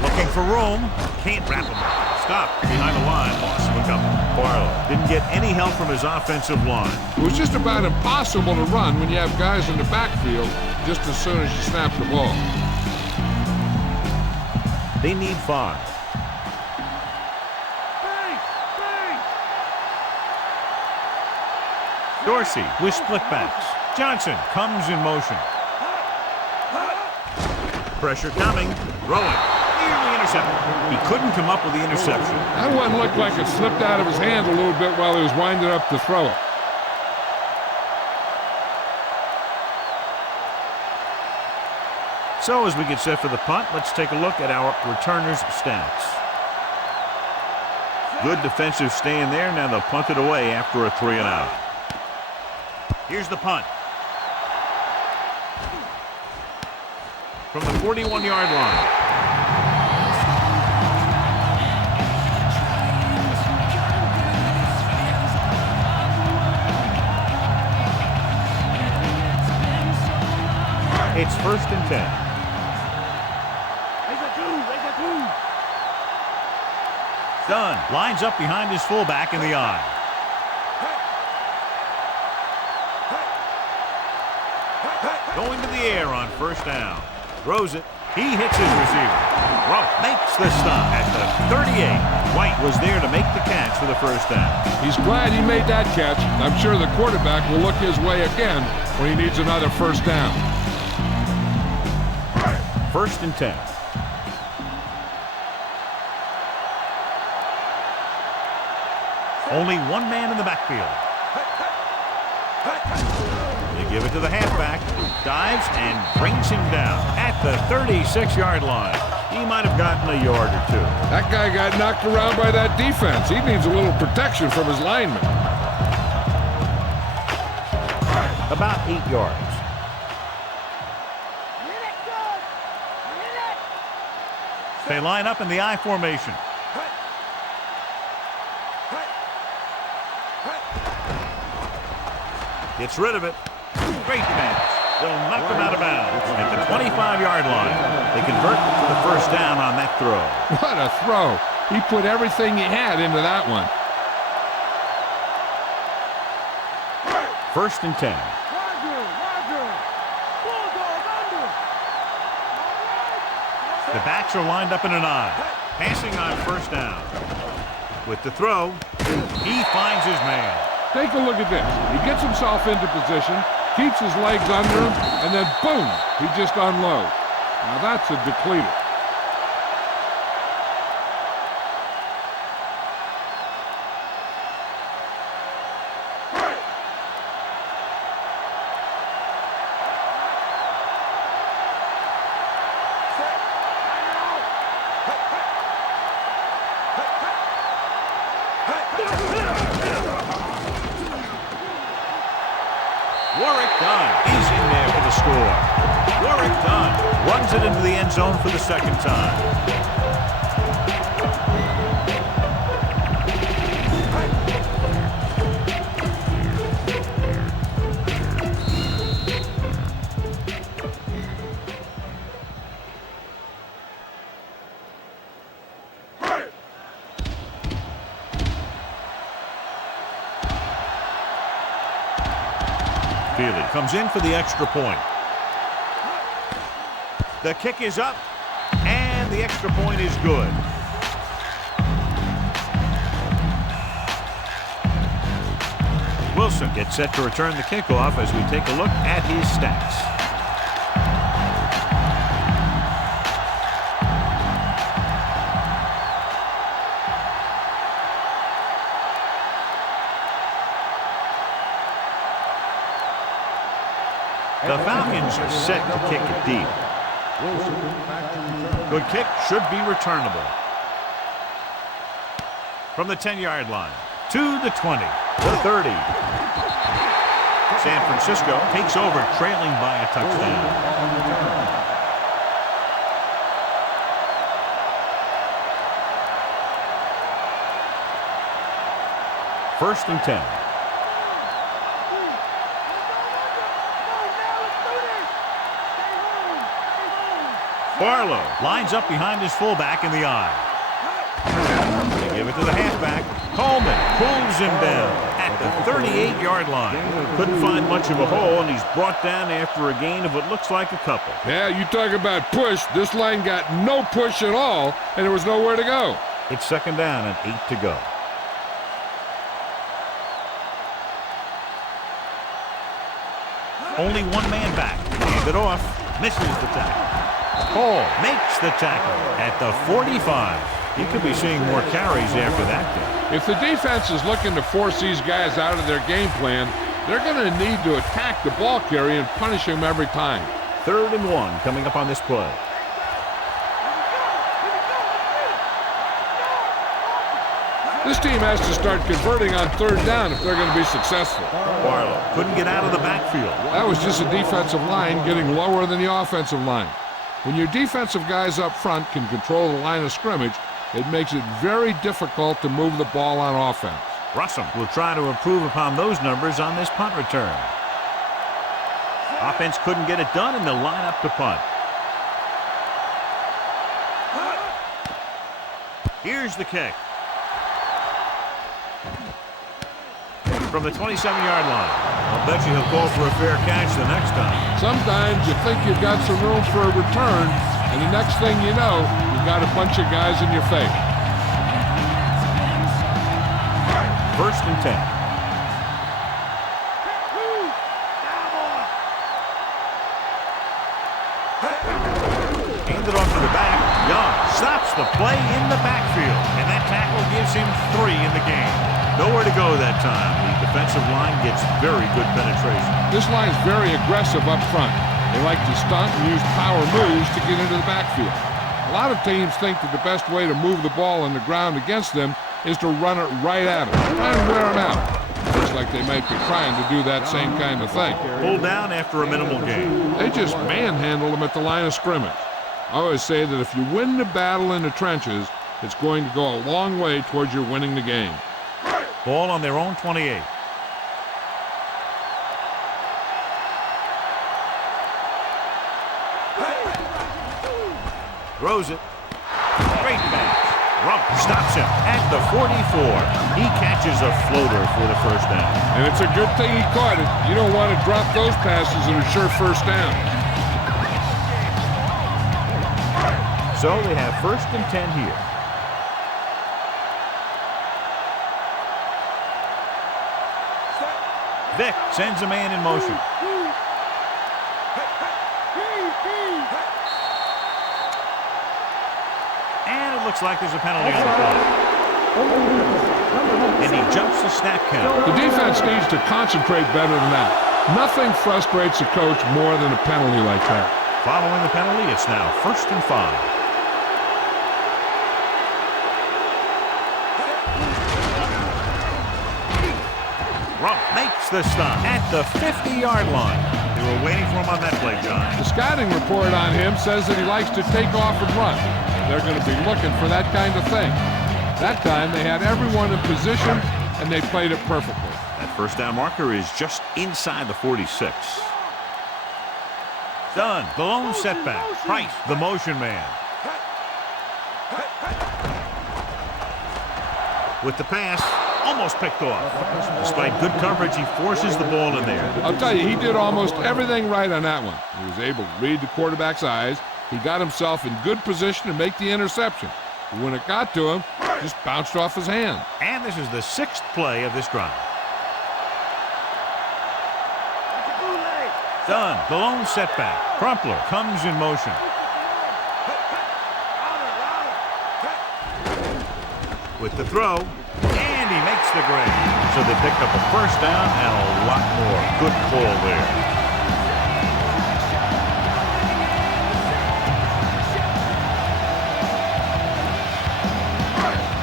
Looking for room. Can't wrap him up. Stop behind the line. Loss of a couple. Barlow didn't get any help from his offensive line. It was just about impossible to run when you have guys in the backfield just as soon as you snap the ball. They need 5. Dorsey with split backs. Johnson comes in motion. Pressure coming. Throwing. Nearly intercepted. He couldn't come up with the interception. That one looked like it slipped out of his hand a little bit while he was winding up to throw it. So as we get set for the punt, let's take a look at our returners' stats. Good defensive stand there. Now they'll punt it away after a 3-and-out. Here's the punt. From the 41-yard line. It's 1st and 10. Dunn lines up behind his fullback in the eye. Going to the air on 1st down. Throws it. He hits his receiver. Rumph makes the stop at the 38. White was there to make the catch for the 1st down. He's glad he made that catch. I'm sure the quarterback will look his way again when he needs another 1st down. 1st and 10. Only one man in the backfield. You give it to the halfback, who dives and brings him down at the 36-yard line. He might have gotten a yard or two. That guy got knocked around by that defense. He needs a little protection from his linemen. About 8 yards. They line up in the I formation. Gets rid of it. Great pass. They'll knock him out of bounds at the 25-yard line. They convert to the 1st down on that throw. What a throw. He put everything he had into that one. 1st and 10. The backs are lined up in an I. Passing on 1st down. With the throw, he finds his man. Take a look at this. He gets himself into position, keeps his legs under him, and then boom, he just unloads. Now that's a depleter. Runs it into the end zone for the 2nd time. Feely comes in for the extra point. The kick is up, and the extra point is good. Wilson gets set to return the kickoff as we take a look at his stats. The Falcons are set to kick it deep. Good kick, should be returnable. From the 10-yard line to the 20, the 30. San Francisco takes over, trailing by a touchdown. First and 10. Barlow lines up behind his fullback in the I. They give it to the halfback. Coleman pulls him down at the 38-yard line. Couldn't find much of a hole, and he's brought down after a gain of what looks like a couple. Yeah, you talk about push. This line got no push at all, and there was nowhere to go. It's 2nd down and 8 to go. Only one man back. Hand it off. Misses the tackle. Hall makes the tackle at the 45. He could be seeing more carries after that game. If the defense is looking to force these guys out of their game plan, they're going to need to attack the ball carrier and punish him every time. 3rd and 1 coming up on this play. This team has to start converting on 3rd down if they're going to be successful. Barlow couldn't get out of the backfield. That was just a defensive line getting lower than the offensive line. When your defensive guys up front can control the line of scrimmage, it makes it very difficult to move the ball on offense. Russell will try to improve upon those numbers on this punt return. Offense couldn't get it done, and they'll line up to punt. Here's the kick. From the 27-yard line. I'll bet you he'll call for a fair catch the next time. Sometimes you think you've got some room for a return, and the next thing you know, you've got a bunch of guys in your face. 1st and 10. Handed off to the back. Young stops the play in the backfield, and that tackle gives him 3 in the game. Nowhere to go that time. The defensive line gets very good penetration. This line's very aggressive up front. They like to stunt and use power moves to get into the backfield. A lot of teams think that the best way to move the ball on the ground against them is to run it right at them, try and wear them out. Looks like they might be trying to do that same kind of thing. Pulled down after a minimal gain. They just manhandle them at the line of scrimmage. I always say that if you win the battle in the trenches, it's going to go a long way towards your winning the game. Ball on their own 28. Throws it. Great pass. Rump stops him at the 44. He catches a floater for the 1st down. And it's a good thing he caught it. You don't want to drop those passes that are sure 1st down. So they have 1st and 10 here. Vick sends a man in motion. And it looks like there's a penalty on the play. And he jumps the snap count. The defense needs to concentrate better than that. Nothing frustrates a coach more than a penalty like that. Following the penalty, it's now 1st and 5. Rump makes the stop at the 50-yard line. They were waiting for him on that play, John. The scouting report on him says that he likes to take off and run. They're going to be looking for that kind of thing. That time they had everyone in position, and they played it perfectly. That 1st down marker is just inside the 46. Done. The lone setback. Price, the motion man. With the pass, almost picked off. Despite good coverage, he forces the ball in there. I'll tell you, he did almost everything right on that one. He was able to read the quarterback's eyes. He got himself in good position to make the interception. But when it got to him, it just bounced off his hand. And this is the 6th play of this drive. Done. The lone setback. Crumpler comes in motion. With the throw, and he makes the grade. So they pick up a 1st down and a lot more. Good call there.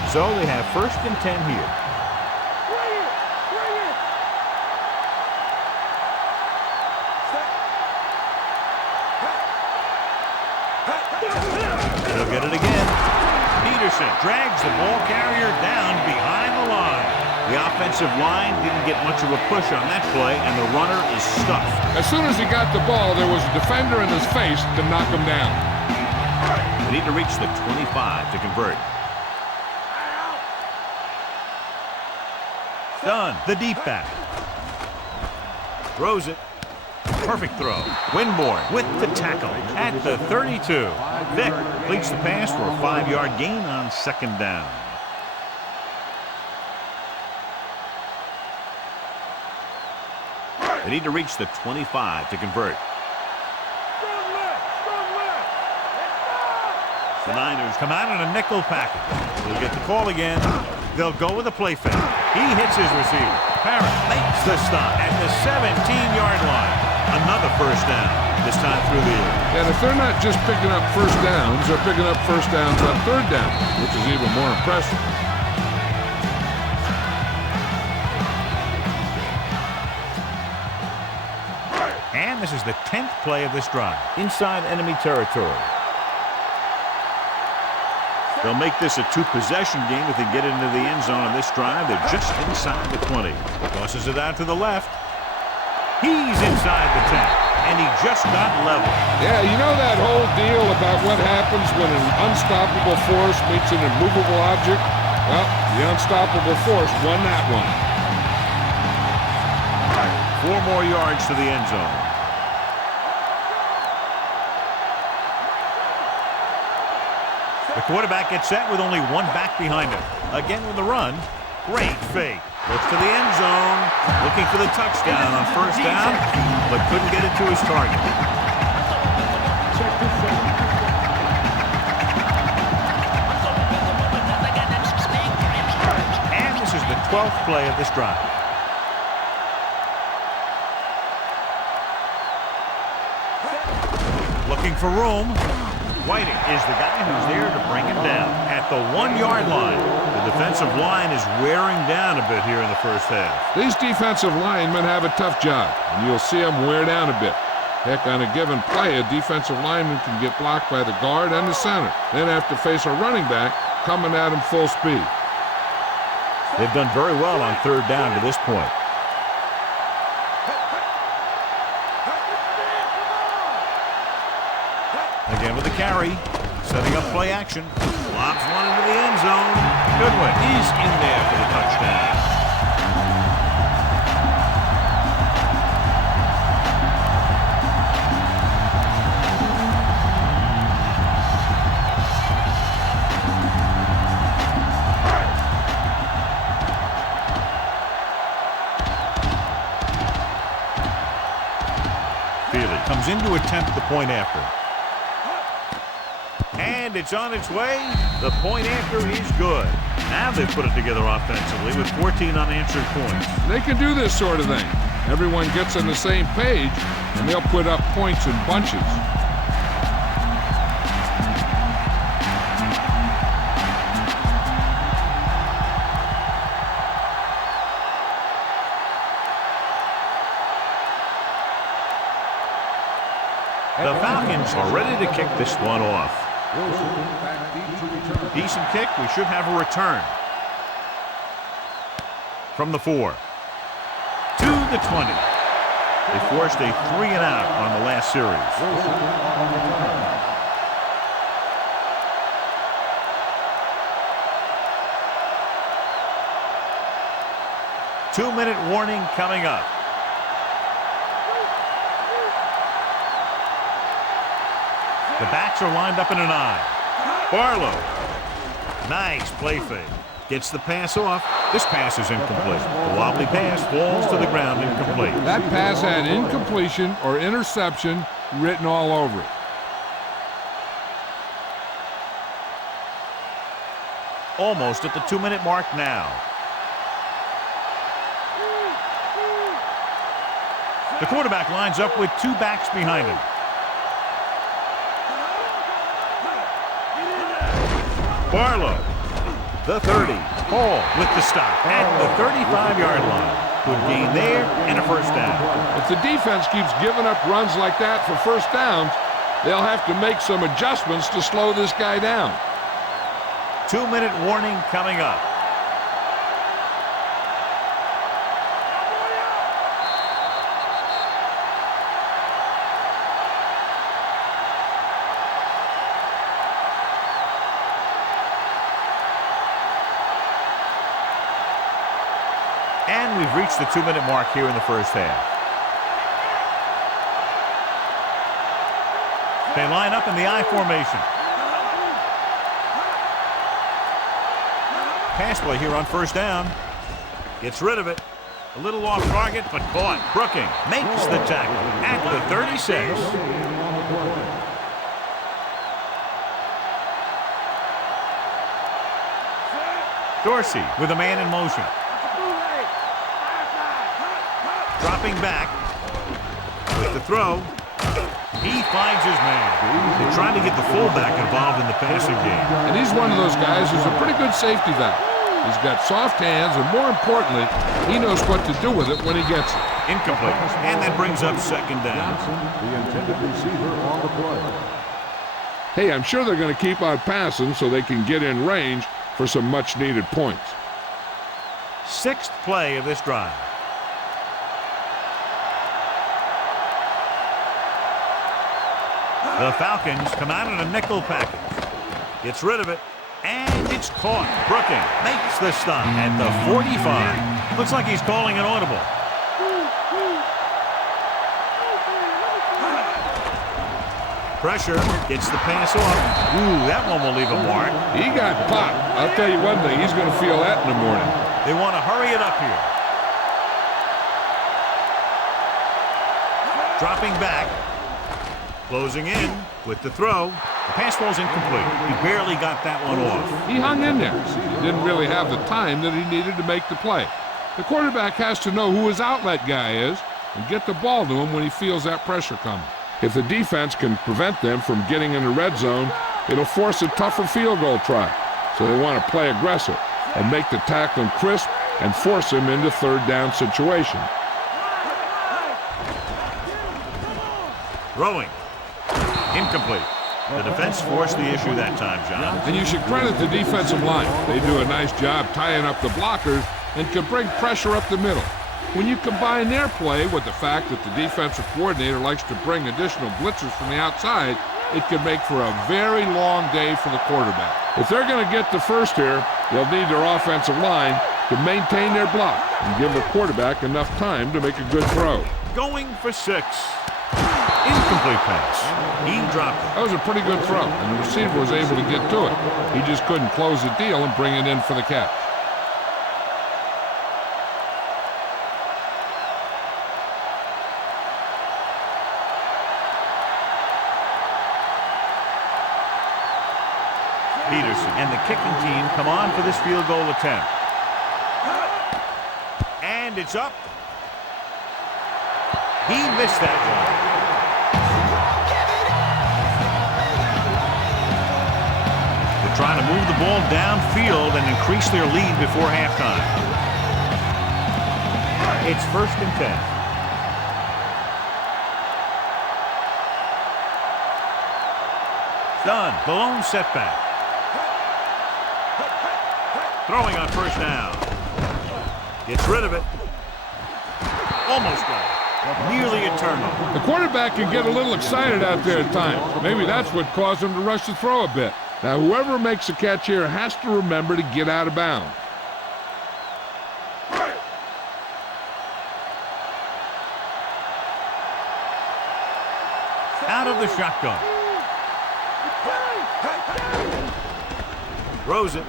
So they have 1st and 10 here. They'll get it again. Peterson drags the ball carrier down behind the line. The offensive line didn't get much of a push on that play, and the runner is stuffed. As soon as he got the ball, there was a defender in his face to knock him down. They need to reach the 25 to convert. Done. The deep back. Throws it. Perfect throw. Winborn with the tackle at the 32. Vick completes the pass for a 5-yard gain on 2nd down. They need to reach the 25 to convert. The Niners come out in a nickel package. They'll get the call again. They'll go with a play fake. He hits his receiver. Parrott makes the stop at the 17-yard line. Another 1st down, this time through the air. And if they're not just picking up 1st downs, they're picking up 1st downs on 3rd down, which is even more impressive. And this is the 10th play of this drive. Inside enemy territory. They'll make this a 2-possession game if they get into the end zone on this drive. They're just inside the 20. Tosses it out to the left. He's inside the 10. and he just got level. Yeah, you know that whole deal about what happens when an unstoppable force meets an immovable object? Well, the unstoppable force won that one. 4 more yards to the end zone. The quarterback gets set with only one back behind him. Again with the run. Great fake. Looks to the end zone. Looking for the touchdown on first down, but couldn't get it to his target. And this is the 12th play of this drive. Looking for room. Whiting is the guy who's there to bring him down. At the 1-yard line, the defensive line is wearing down a bit here in the first half. These defensive linemen have a tough job, and you'll see them wear down a bit. Heck, on a given play, a defensive lineman can get blocked by the guard and the center, then have to face a running back coming at him full speed. They've done very well on third down to this point. Again with the carry, setting up play action. Lobs one into the end zone. Goodwin is in there for the touchdown. Feely comes in to attempt the point after. And it's on its way. The point after is good. Now they've put it together offensively with 14 unanswered points. They can do this sort of thing. Everyone gets on the same page, and they'll put up points in bunches. The Falcons are ready to kick this one off. Decent kick. We should have a return. From the 4. To the 20. They forced a 3-and-out on the last series. 2-minute warning coming up. The backs are lined up in an eye. Barlow. Nice play fake. Gets the pass off. This pass is incomplete. The wobbly pass falls to the ground incomplete. That pass had incompletion or interception written all over it. Almost at the 2-minute mark now. The quarterback lines up with 2 backs behind him. Barlow, the 30. Hall with the stop at the 35-yard line. Good gain there and a first down. If the defense keeps giving up runs like that for first downs, they'll have to make some adjustments to slow this guy down. 2-minute warning coming up. And we've reached the 2-minute mark here in the first half. They line up in the I formation. Pass play here on first down. Gets rid of it. A little off target, but caught. Brooking makes the tackle at the 36. Dorsey with a man in motion. Dropping back with the throw. He finds his man. They're trying to get the fullback involved in the passing game. And he's one of those guys who's a pretty good safety valve. He's got soft hands, and more importantly, he knows what to do with it when he gets it. Incomplete. And that brings up second down. The intended receiver on the play. Hey, I'm sure they're going to keep on passing so they can get in range for some much-needed points. 6th play of this drive. The Falcons come out in a nickel package. Gets rid of it, and it's caught. Brooking makes the stop at the 45. Looks like he's calling an audible. Pressure gets the pass off. Ooh, that one will leave a mark. He got popped. I'll tell you one thing, he's going to feel that in the morning. They want to hurry it up here. Dropping back. Closing in with the throw. The pass ball's incomplete. He barely got that one off. He hung in there. He didn't really have the time that he needed to make the play. The quarterback has to know who his outlet guy is and get the ball to him when he feels that pressure coming. If the defense can prevent them from getting in the red zone, it'll force a tougher field goal try. So they want to play aggressive and make the tackling crisp and force him into third down situation. Throwing. Incomplete. The defense forced the issue that time, John. And you should credit the defensive line. They do a nice job tying up the blockers and can bring pressure up the middle. When you combine their play with the fact that the defensive coordinator likes to bring additional blitzers from the outside, it can make for a very long day for the quarterback. If they're going to get the first here, they'll need their offensive line to maintain their block and give the quarterback enough time to make a good throw. Going for 6. Incomplete pass. He dropped it. That was a pretty good throw, and the receiver was able to get to it. He just couldn't close the deal and bring it in for the catch. Peterson and the kicking team come on for this field goal attempt. And it's up. He missed that one. They're trying to move the ball downfield and increase their lead before halftime. It's 1st and 10. Done. The lone setback. Throwing on 1st down. Gets rid of it. Almost got it. Nearly a turnover. The quarterback can get a little excited out there at times. Maybe that's what caused him to rush the throw a bit. Now, whoever makes the catch here has to remember to get out of bounds. Out of the shotgun. Throws it.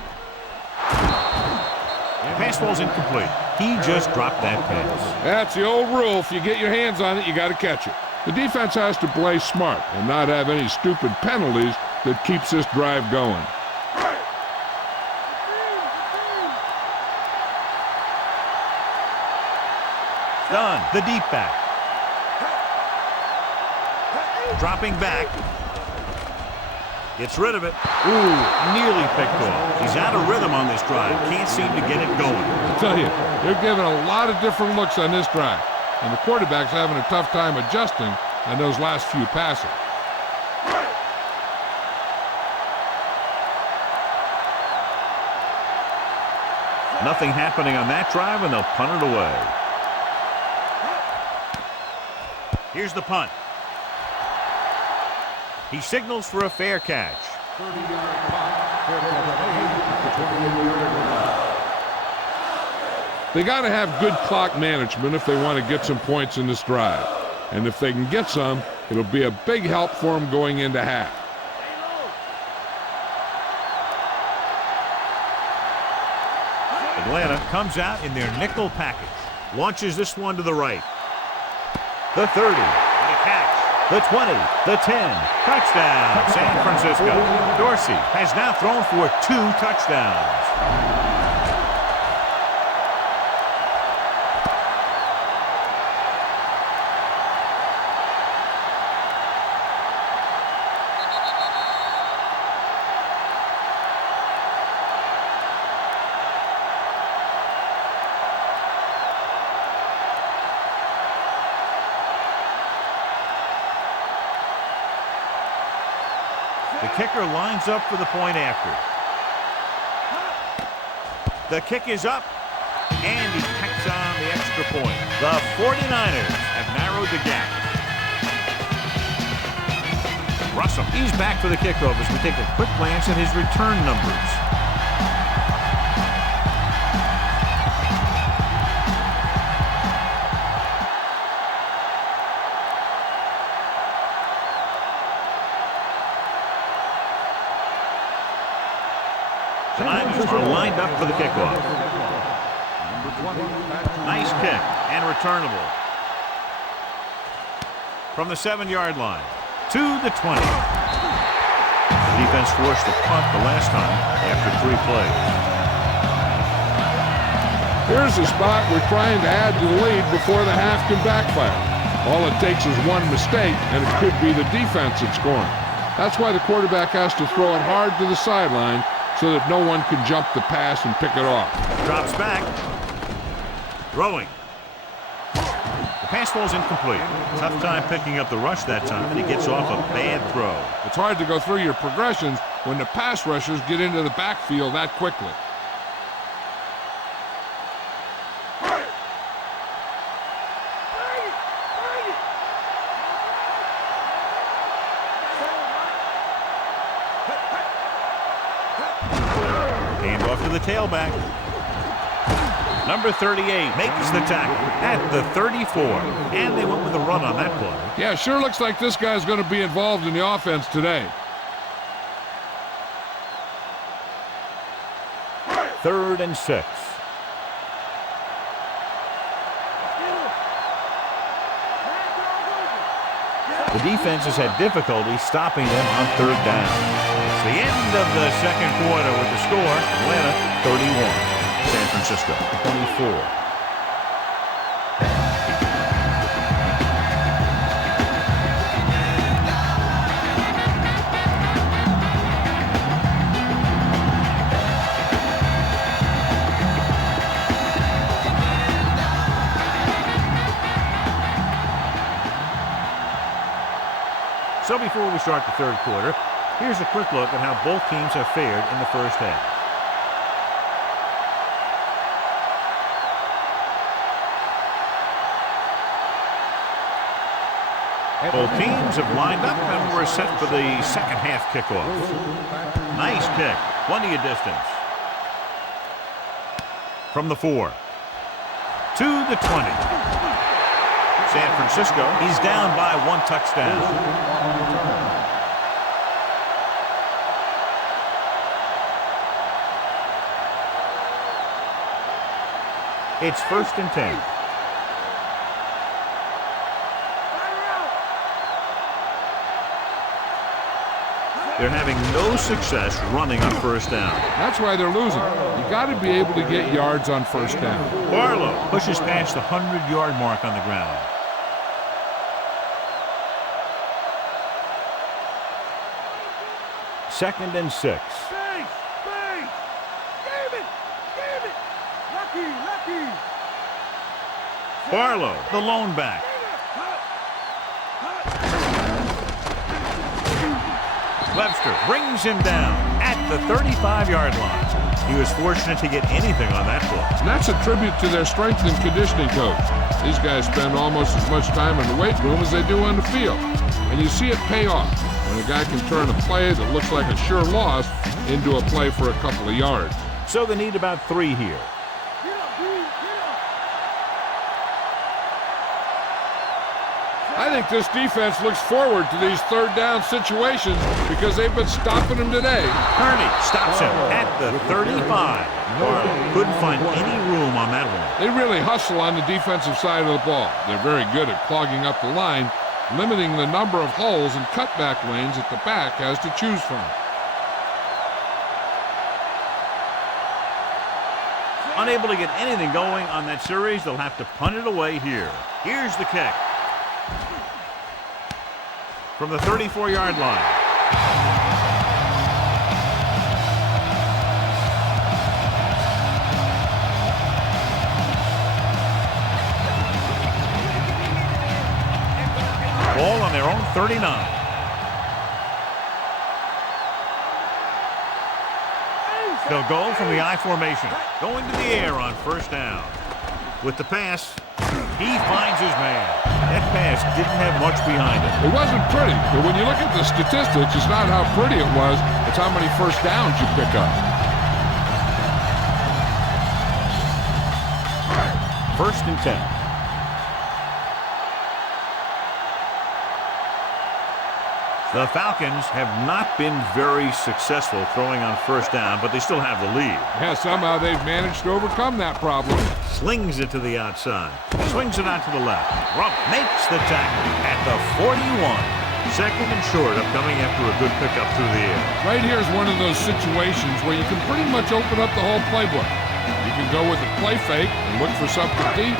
Pass ball's incomplete. He just dropped that pass. That's the old rule. If you get your hands on it, you got to catch it. The defense has to play smart and not have any stupid penalties that keeps this drive going. Done. The deep back. Dropping back. Gets rid of it. Ooh, nearly picked off. He's out of rhythm on this drive. Can't seem to get it going. I tell you, they're giving a lot of different looks on this drive. And the quarterback's having a tough time adjusting on those last few passes. Nothing happening on that drive, and they'll punt it away. Here's the punt. He signals for a fair catch. 30-yard punt. Fair catch. They got to have good clock management if they want to get some points in this drive. And if they can get some, it'll be a big help for them going into half. Atlanta comes out in their nickel package. Launches this one to the right. The 30. And a catch. The 20, the 10, touchdown, San Francisco. Dorsey has now thrown for 2 touchdowns. The kicker lines up for the point after. The kick is up, and he tacks on the extra point. The 49ers have narrowed the gap. Russell, he's back for the kickoff as we take a quick glance at his return numbers. The Niners are lined up for the kickoff. Nice kick and returnable. From the 7-yard line to the 20. The defense forced a punt the last time after 3 plays. Here's the spot we're trying to add to the lead before the half can backfire. All it takes is one mistake, and it could be the defense that's scoring. That's why the quarterback has to throw it hard to the sideline so that no one can jump the pass and pick it off. Drops back. Throwing. The pass ball's incomplete. Tough time picking up the rush that time, and he gets off a bad throw. It's hard to go through your progressions when the pass rushers get into the backfield that quickly. Hand off to the tailback. Number 38 makes the tackle at the 34. And they went with a run on that play. Yeah, sure looks like this guy's going to be involved in the offense today. 3rd and 6. The defense has had difficulty stopping them on 3rd down. It's the end of the second quarter with the score. Atlanta 31. San Francisco 24. So before we start the 3rd quarter, here's a quick look at how both teams have fared in the first half. Both teams have lined up and we're set for the second half kickoff. Nice kick. Plenty of distance. From the 4 to the 20. San Francisco is down by 1 touchdown. It's 1st and 10. They're having no success running on 1st down. That's why they're losing. You got to be able to get yards on 1st down. Barlow pushes past the 100-yard mark on the ground. Second and 6. Barlow, the lone back. Webster brings him down at the 35-yard line. He was fortunate to get anything on that play. And that's a tribute to their strength and conditioning coach. These guys spend almost as much time in the weight room as they do on the field. And you see it pay off when a guy can turn a play that looks like a sure loss into a play for a couple of yards. So they need about 3 here. I think this defense looks forward to these 3rd down situations because they've been stopping them today. Kearney stops him at the 35. Barlow couldn't find any room on that one. They really hustle on the defensive side of the ball. They're very good at clogging up the line, limiting the number of holes and cutback lanes that the back has to choose from. Unable to get anything going on that series, they'll have to punt it away here. Here's the kick. From the 34-yard line. Ball on their own 39. They'll go from the I formation, going to the air on 1st down. With the pass, He finds his man. That pass didn't have much behind it. It wasn't pretty, but when you look at the statistics, it's not how pretty it was, it's how many first downs you pick up. First and 10. The Falcons have not been very successful throwing on first down, but they still have the lead. Yeah, somehow they've managed to overcome that problem. Slings it to the outside. Swings it out to the left. Rump makes the tackle at the 41. Second and short of coming after a good pickup through the air. Right here is one of those situations where you can pretty much open up the whole playbook. You can go with a play fake and look for something deep,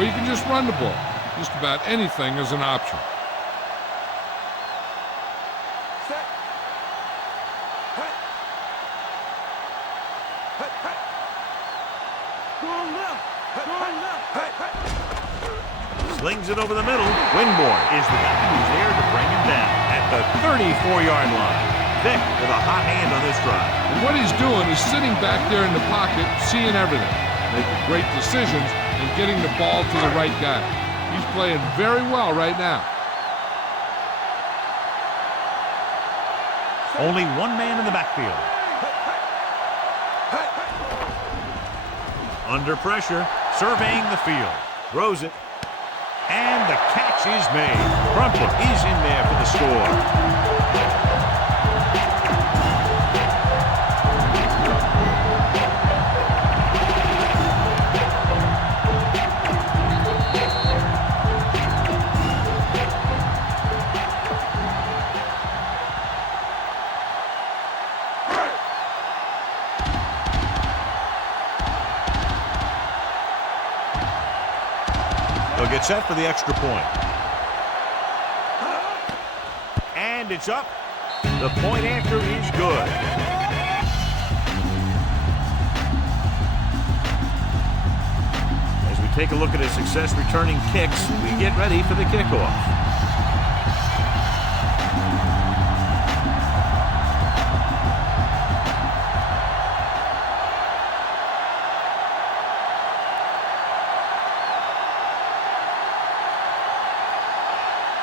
or you can just run the ball. Just about anything is an option. Slings it over the middle. Winborn is the guy who's there to bring him down at the 34-yard line. Vick with a hot hand on this drive. And what he's doing is sitting back there in the pocket, seeing everything, making great decisions, and getting the ball to the right guy. He's playing very well right now. Only one man in the backfield. Under pressure, surveying the field. Throws it. And the catch is made. Crumpler is in there for the score. They'll get set for the extra point. And it's up. The point after is good. As we take a look at his success returning kicks, we get ready for the kickoff.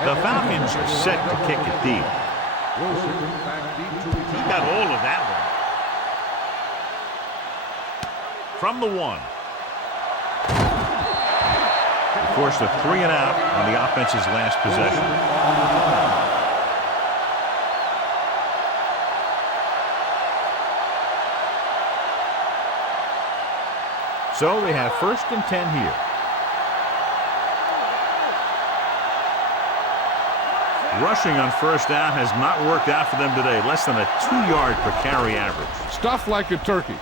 The Falcons are set to kick it deep. He got all of that one. From the 1. Forced a 3 and out on the offense's last possession. So they have first and 10 here. Rushing on first down has not worked out for them today. Less than a 2-yard per carry average. Stuff like a turkey.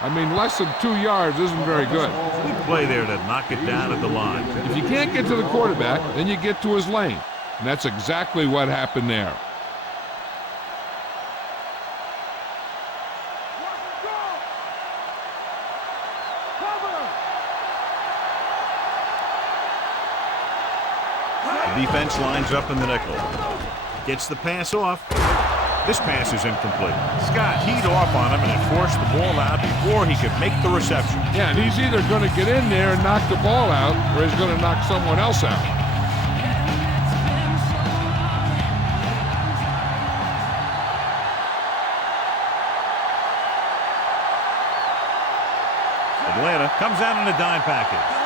I mean, less than 2 yards isn't very good. Good play there to knock it down at the line. If you can't get to the quarterback, then you get to his lane. And that's exactly what happened there. Defense lines up in the nickel. Gets the pass off. This pass is incomplete. Scott teed off on him and had forced the ball out before he could make the reception. Yeah, and he's either going to get in there and knock the ball out, or he's going to knock someone else out. Atlanta comes out in a dime package.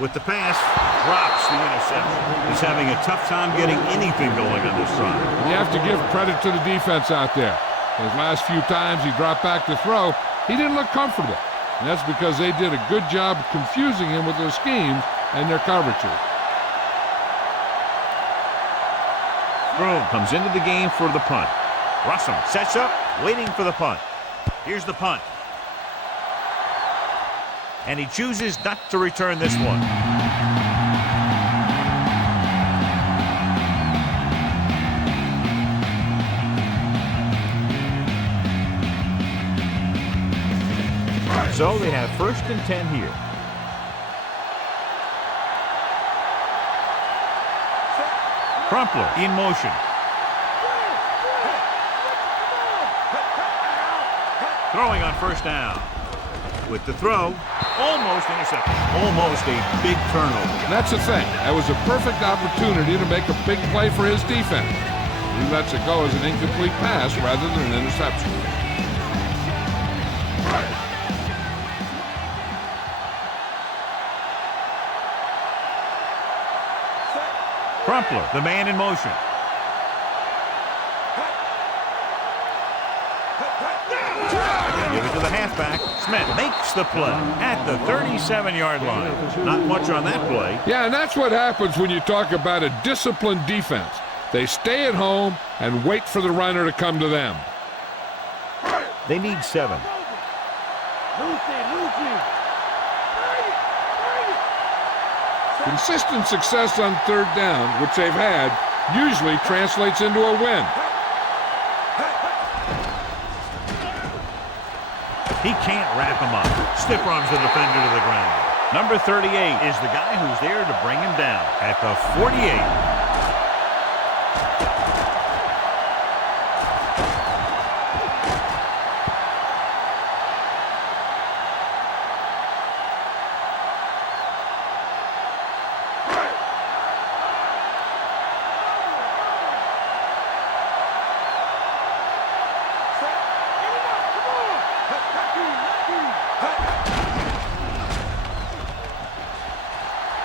With the pass, drops the interception. He's having a tough time getting anything going on this drive. You have to give credit to the defense out there. Those last few times he dropped back to throw, he didn't look comfortable. And that's because they did a good job of confusing him with their schemes and their coverages. Broom comes into the game for the punt. Russell sets up, waiting for the punt. Here's the punt. And he chooses not to return this one. So they have first and 10 here. Crumpler in motion. Throwing on first down. with the throw. Almost intercepted. Almost a big turnover. That's the thing. That was a perfect opportunity to make a big play for his defense. He lets it go as an incomplete pass rather than an interception. Crumpler, the man in motion. Give it to the halfback. Smith makes the play at the 37-yard line. Not much on that play. Yeah, and that's what happens when you talk about a disciplined defense. They stay at home and wait for the runner to come to them. They need 7. Consistent success on third down, which they've had, usually translates into a win. He can't wrap him up. Stiff arms the defender to the ground. Number 38 is the guy who's there to bring him down at the 48.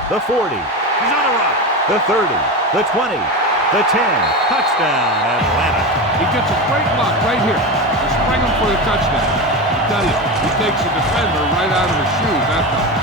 The 40. He's on the run. The 30. The 20. The 10. Touchdown, Atlanta. He gets a great look right here to spring him for the touchdown. I tell you, he takes the defender right out of his shoes that time.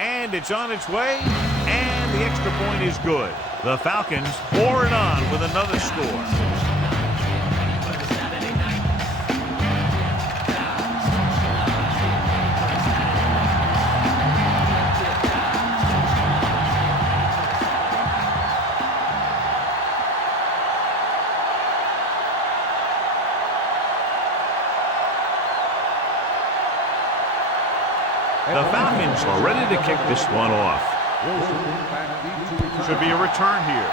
And it's on its way, and the extra point is good. The Falcons pour it on with another score. The Falcons are ready to kick this one off. Should be a return here.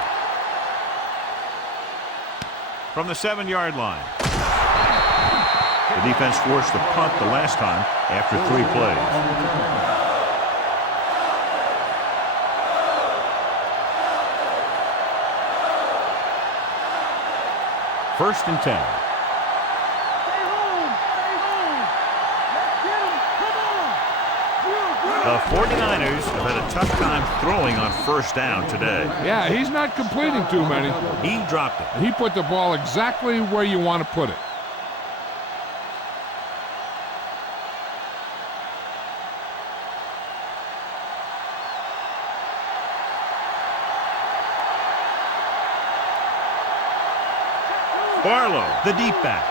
From the 7-yard line. The defense forced the punt the last time after 3 plays. First and 10. The 49ers have had a tough time throwing on first down today. Yeah, he's not completing too many. He dropped it. He put the ball exactly where you want to put it. Barlow, the deep back.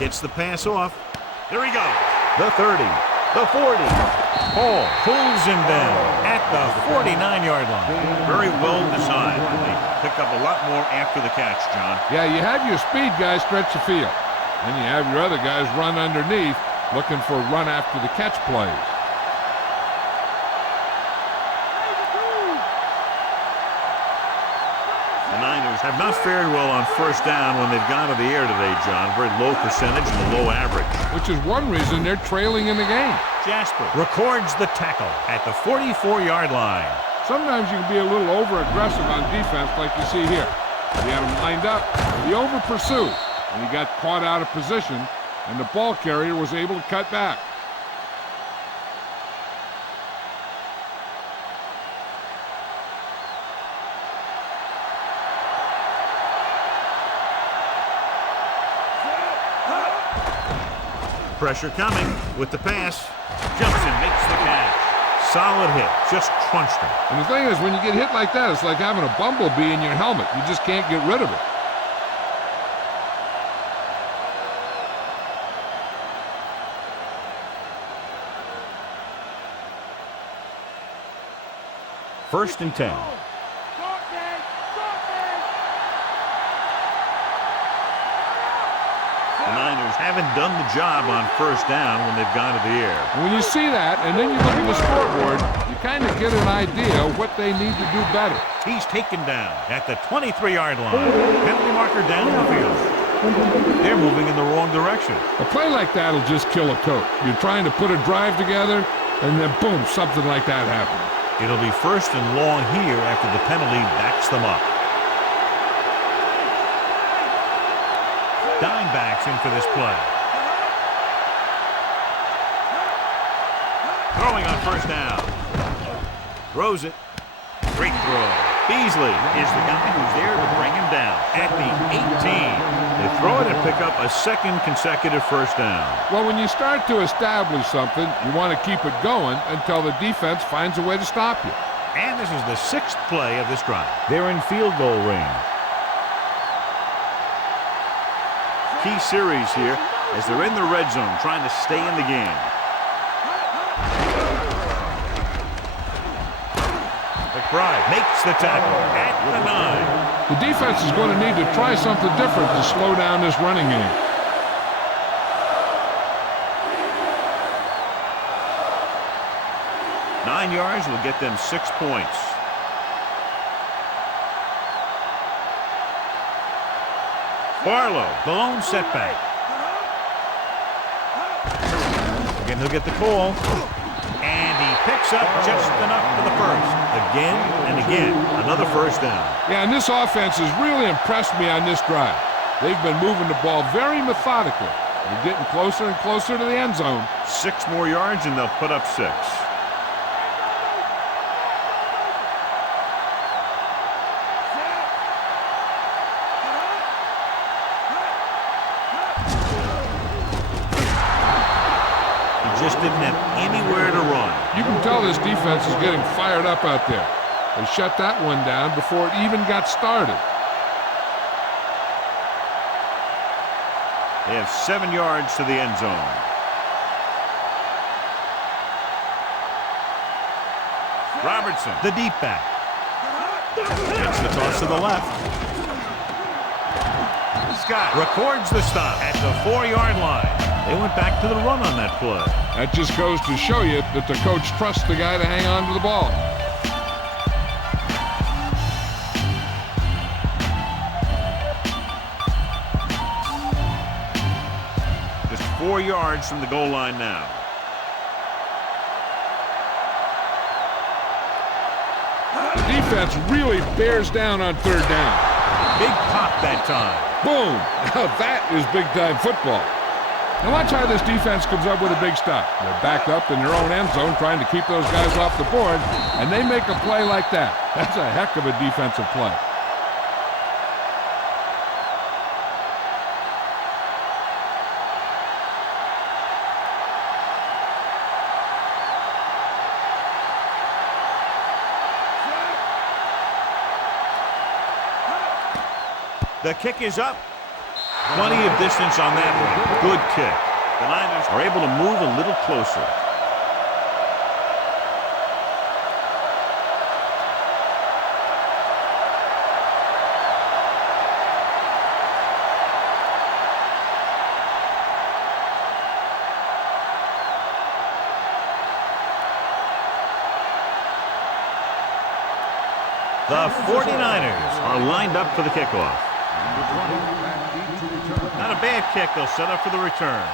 Gets the pass off. There he goes. The 30, the 40. Hall pulls him down at the 49-yard line. Very well designed. They pick up a lot more after the catch, John. Yeah, you have your speed guys stretch the field. Then you have your other guys run underneath looking for run after the catch plays. The Niners have not fared well on first down when they've gone to the air today, John. Very low percentage and a low average. Which is one reason they're trailing in the game. Jasper records the tackle at the 44-yard line. Sometimes you can be a little over-aggressive on defense like you see here. He had him lined up, he over-pursued, and he got caught out of position, and the ball carrier was able to cut back. Pressure coming with the pass. Jumps and makes the catch. Solid hit. Just crunched him. And the thing is, when you get hit like that, it's like having a bumblebee in your helmet. You just can't get rid of it. First and 10. The Niners haven't done the job on first down when they've gone to the air. And when you see that, and then you look at the scoreboard, you kind of get an idea of what they need to do better. He's taken down at the 23-yard line. Penalty marker down the field. They're moving in the wrong direction. A play like that will just kill a coach. You're trying to put a drive together, and then boom, something like that happens. It'll be first and long here after the penalty backs them up. Dime backs in for this play. Throwing on first down. Throws it. Great throw. Beasley is the guy who's there to bring him down at the 18. They throw it and pick up a second consecutive first down. Well, when you start to establish something, you want to keep it going until the defense finds a way to stop you. And this is the 6th play of this drive. They're in field goal range. Key series here as they're in the red zone trying to stay in the game. McBride makes the tackle at the 9. The defense is going to need to try something different to slow down this running game. Nine yards will get them 6 points. Barlow, the lone setback. Again, he'll get the call. And he picks up just enough for the first. Again and again, another first down. Yeah, and this offense has really impressed me on this drive. They've been moving the ball very methodically. They're getting closer and closer to the end zone. 6 more yards and they'll put up 6. Just didn't have anywhere to run. You can tell this defense is getting fired up out there. They shut that one down before it even got started. They have 7 yards to the end zone. Robertson, the deep back. Gets the toss to the left. Scott records the stop at the 4-yard line. They went back to the run on that play. That just goes to show you that the coach trusts the guy to hang on to the ball. Just 4 yards from the goal line now. The defense really bears down on third down. Big pop that time. Boom! Now that is big-time football. Now watch how this defense comes up with a big stop. They're backed up in their own end zone trying to keep those guys off the board, and they make a play like that. That's a heck of a defensive play. The kick is up. Plenty of distance on that one. Good kick. The Niners are able to move a little closer. The 49ers are lined up for the kickoff. Not a bad kick. They'll set up for the return.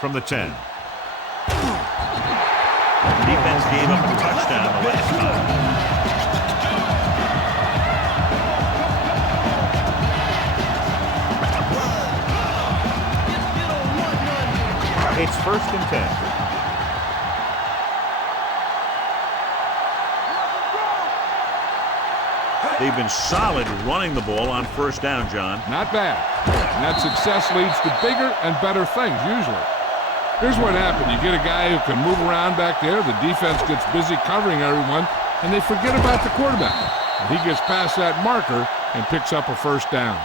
From the 10. Defense gave up a touchdown the last time. It's first and 10. They've been solid running the ball on first down, John. Not bad. And that success leads to bigger and better things, usually. Here's what happened. You get a guy who can move around back there. The defense gets busy covering everyone, and they forget about the quarterback. And he gets past that marker and picks up a first down.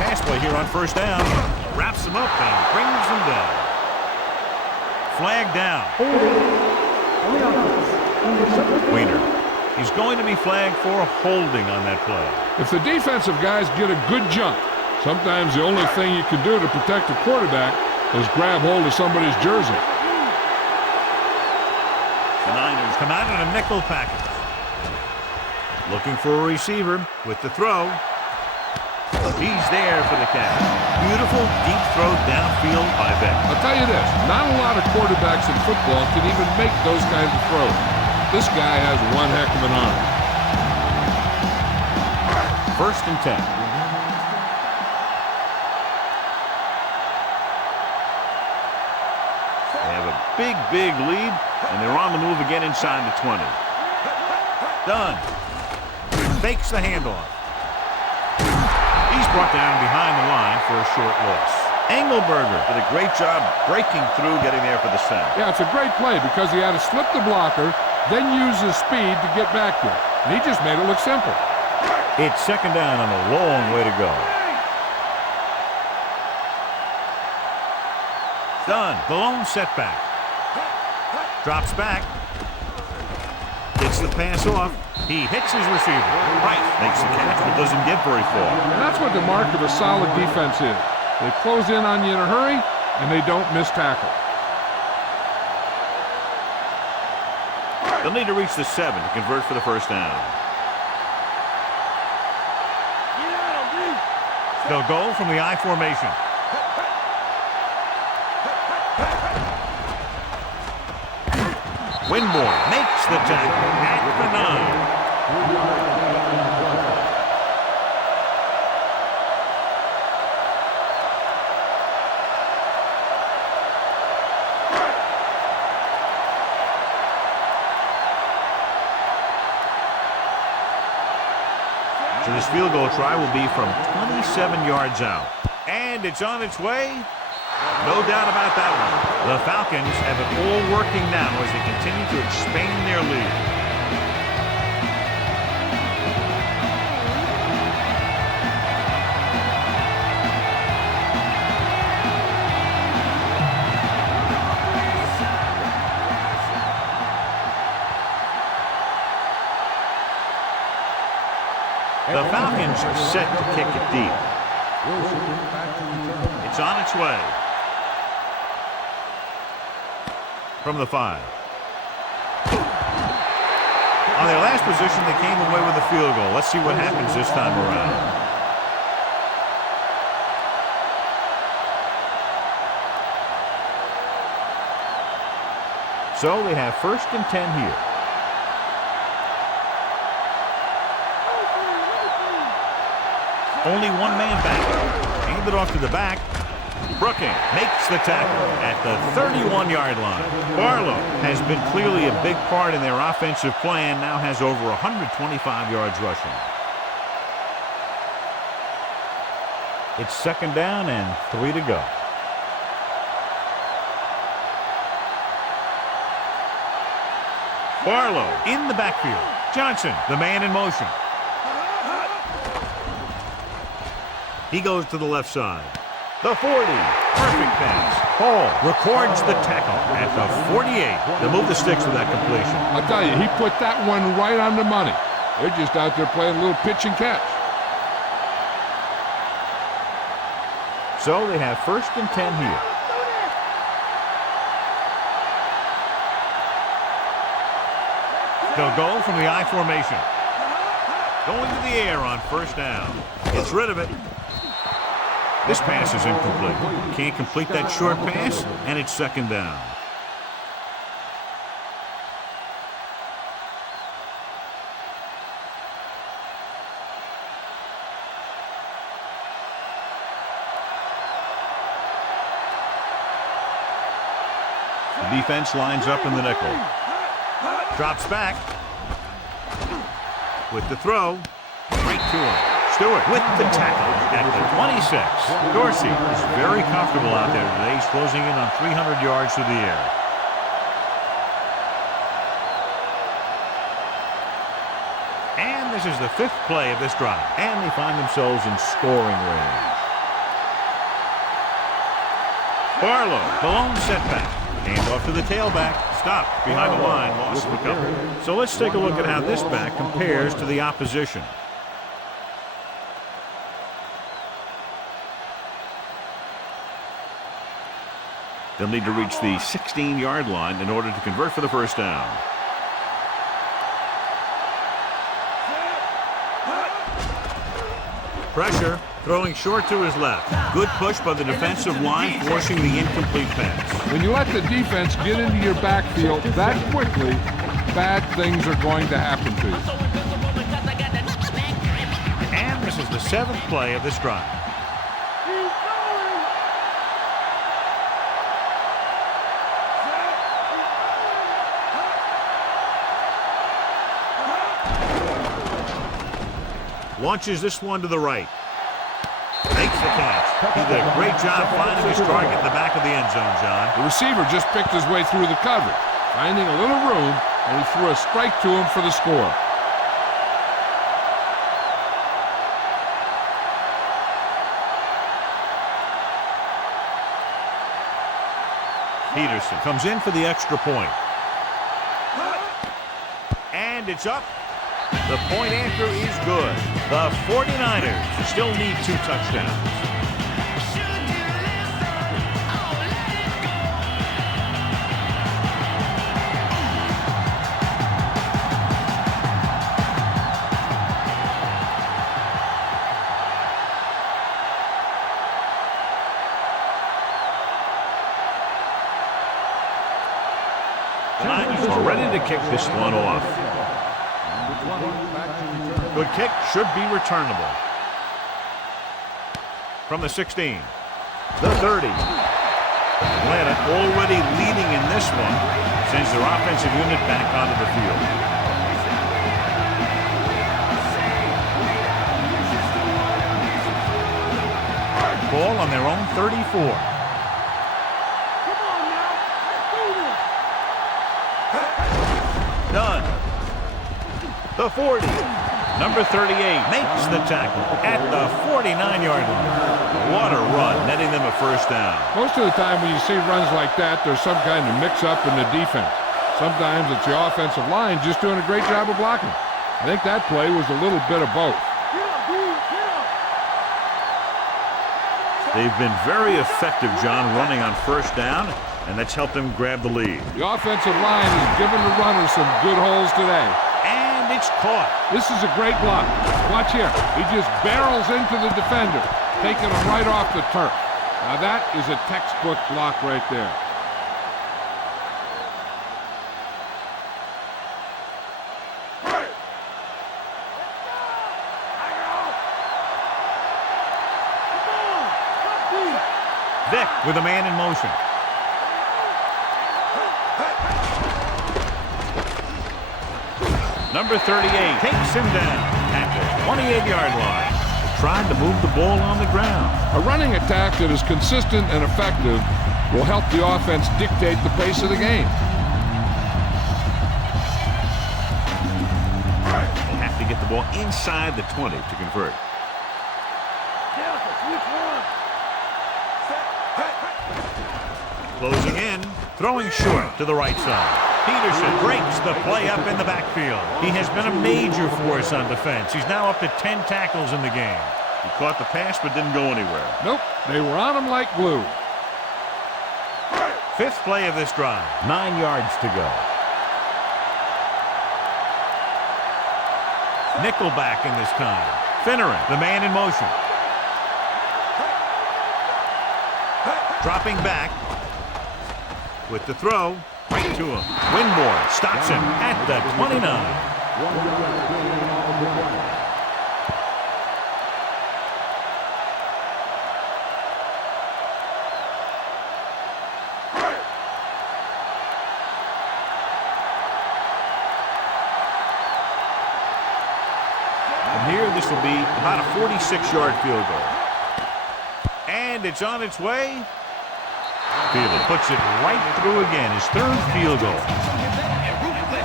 Pass play here on first down. Wraps him up and brings him down. Flag down. Weiner. He's going to be flagged for holding on that play. If the defensive guys get a good jump, sometimes the only thing you can do to protect the quarterback is grab hold of somebody's jersey. The Niners come out in a nickel package. Looking for a receiver with the throw. He's there for the catch. Beautiful deep throw downfield by Beck. I'll tell you this, not a lot of quarterbacks in football can even make those kinds of throws. This guy has one heck of an arm. 1st and 10. They have a big lead, and they're on the move again inside the 20. Dunn fakes the handoff. He's brought down behind the line for a short loss. Engelberger did a great job breaking through, getting there for the sack. Yeah, it's a great play because he had to slip the blocker, then use his speed to get back there. And he just made it look simple. It's 2nd down and a long way to go. Dunn, the lone setback. Drops back. Gets the pass off. He hits his receiver. Right. Makes the catch, but doesn't get very far. And that's what the mark of a solid defense is. They close in on you in a hurry, and they don't miss tackle. They'll need to reach the 7 to convert for the first down. They'll go from the I formation. Winborn makes the tackle at the 9. So this field goal try will be from 27 yards out. And it's on its way. No doubt about that one. The Falcons have it all working now as they continue to expand their lead. The Falcons are set to kick it deep. It's on its way. From the 5. On their last position, they came away with a field goal. Let's see what happens this time around. So they have 1st and 10 here. Only one man back. Hand it off to the back. Brooking makes the tackle at the 31-yard line. Barlow has been clearly a big part in their offensive plan, now has over 125 yards rushing. It's 2nd down and 3 to go. Barlow in the backfield. Johnson, the man in motion. He goes to the left side. The 40. Perfect pass. Hall records the tackle at the 48. They'll move the sticks with that completion. I'll tell you, he put that one right on the money. They're just out there playing a little pitch and catch. So they have 1st and 10 here. They'll go from the I formation. Going to the air on 1st down. Gets rid of it. This pass is incomplete. Can't complete that short pass, and it's 2nd down. The defense lines up in the nickel. Drops back. With the throw. Right to him. Stewart with the tackle at the 26. Dorsey is very comfortable out there today. He's closing in on 300 yards through the air. And this is the 5th play of this drive. And they find themselves in scoring range. Barlow, the lone setback. Hand off to the tailback. Stop behind the line. Loss of a couple. So let's take a look at how this back compares to the opposition. They'll need to reach the 16-yard line in order to convert for the first down. Pressure, throwing short to his left. Good push by the defensive line, forcing the incomplete pass. When you let the defense get into your backfield that quickly, bad things are going to happen to you. And this is the 7th play of this drive. Launches this one to the right. Makes the catch. He did a great job finding his target in the back of the end zone, John. The receiver just picked his way through the coverage, finding a little room, and he threw a strike to him for the score. Peterson comes in for the extra point. And it's up. The point anchor is good. The 49ers still need 2 touchdowns. The Niners are ready to kick this one off. Good kick, should be returnable. From the 16. The 30. Atlanta already leading in this one. Sends their offensive unit back onto the field. Ball on their own 34. Done. The 40. Number 38 makes the tackle at the 49-yard line. What a run, netting them a first down. Most of the time when you see runs like that, there's some kind of mix-up in the defense. Sometimes it's the offensive line just doing a great job of blocking. I think that play was a little bit of both. They've been very effective, John, running on first down, and that's helped them grab the lead. The offensive line has given the runners some good holes today. And it's caught. This is a great block. Watch here. He just barrels into the defender, taking him right off the turf. Now that is a textbook block right there. Vick with a man in motion. Number 38 takes him down at the 28-yard line. Trying to move the ball on the ground. A running attack that is consistent and effective will help the offense dictate the pace of the game. They have to get the ball inside the 20 to convert. Closing in, throwing short to the right side. Peterson breaks the play up in the backfield. He has been a major force on defense. He's now up to 10 tackles in the game. He caught the pass but didn't go anywhere. Nope, they were on him like glue. 5th play of this drive. 9 yards to go. Nickelback in this time. Finneran, the man in motion. Dropping back with the throw. Right to him. Winborn stops him at the 29. From here, this will be about a 46-yard field goal. And it's on its way. Fielder puts it right through again, his 3rd field goal.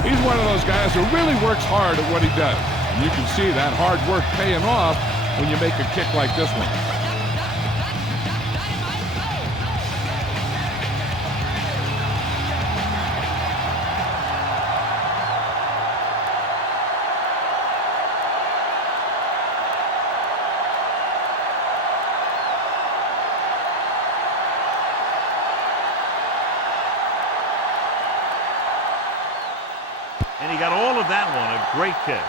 He's one of those guys who really works hard at what he does. And you can see that hard work paying off when you make a kick like this one. And he got all of that one. A great kick.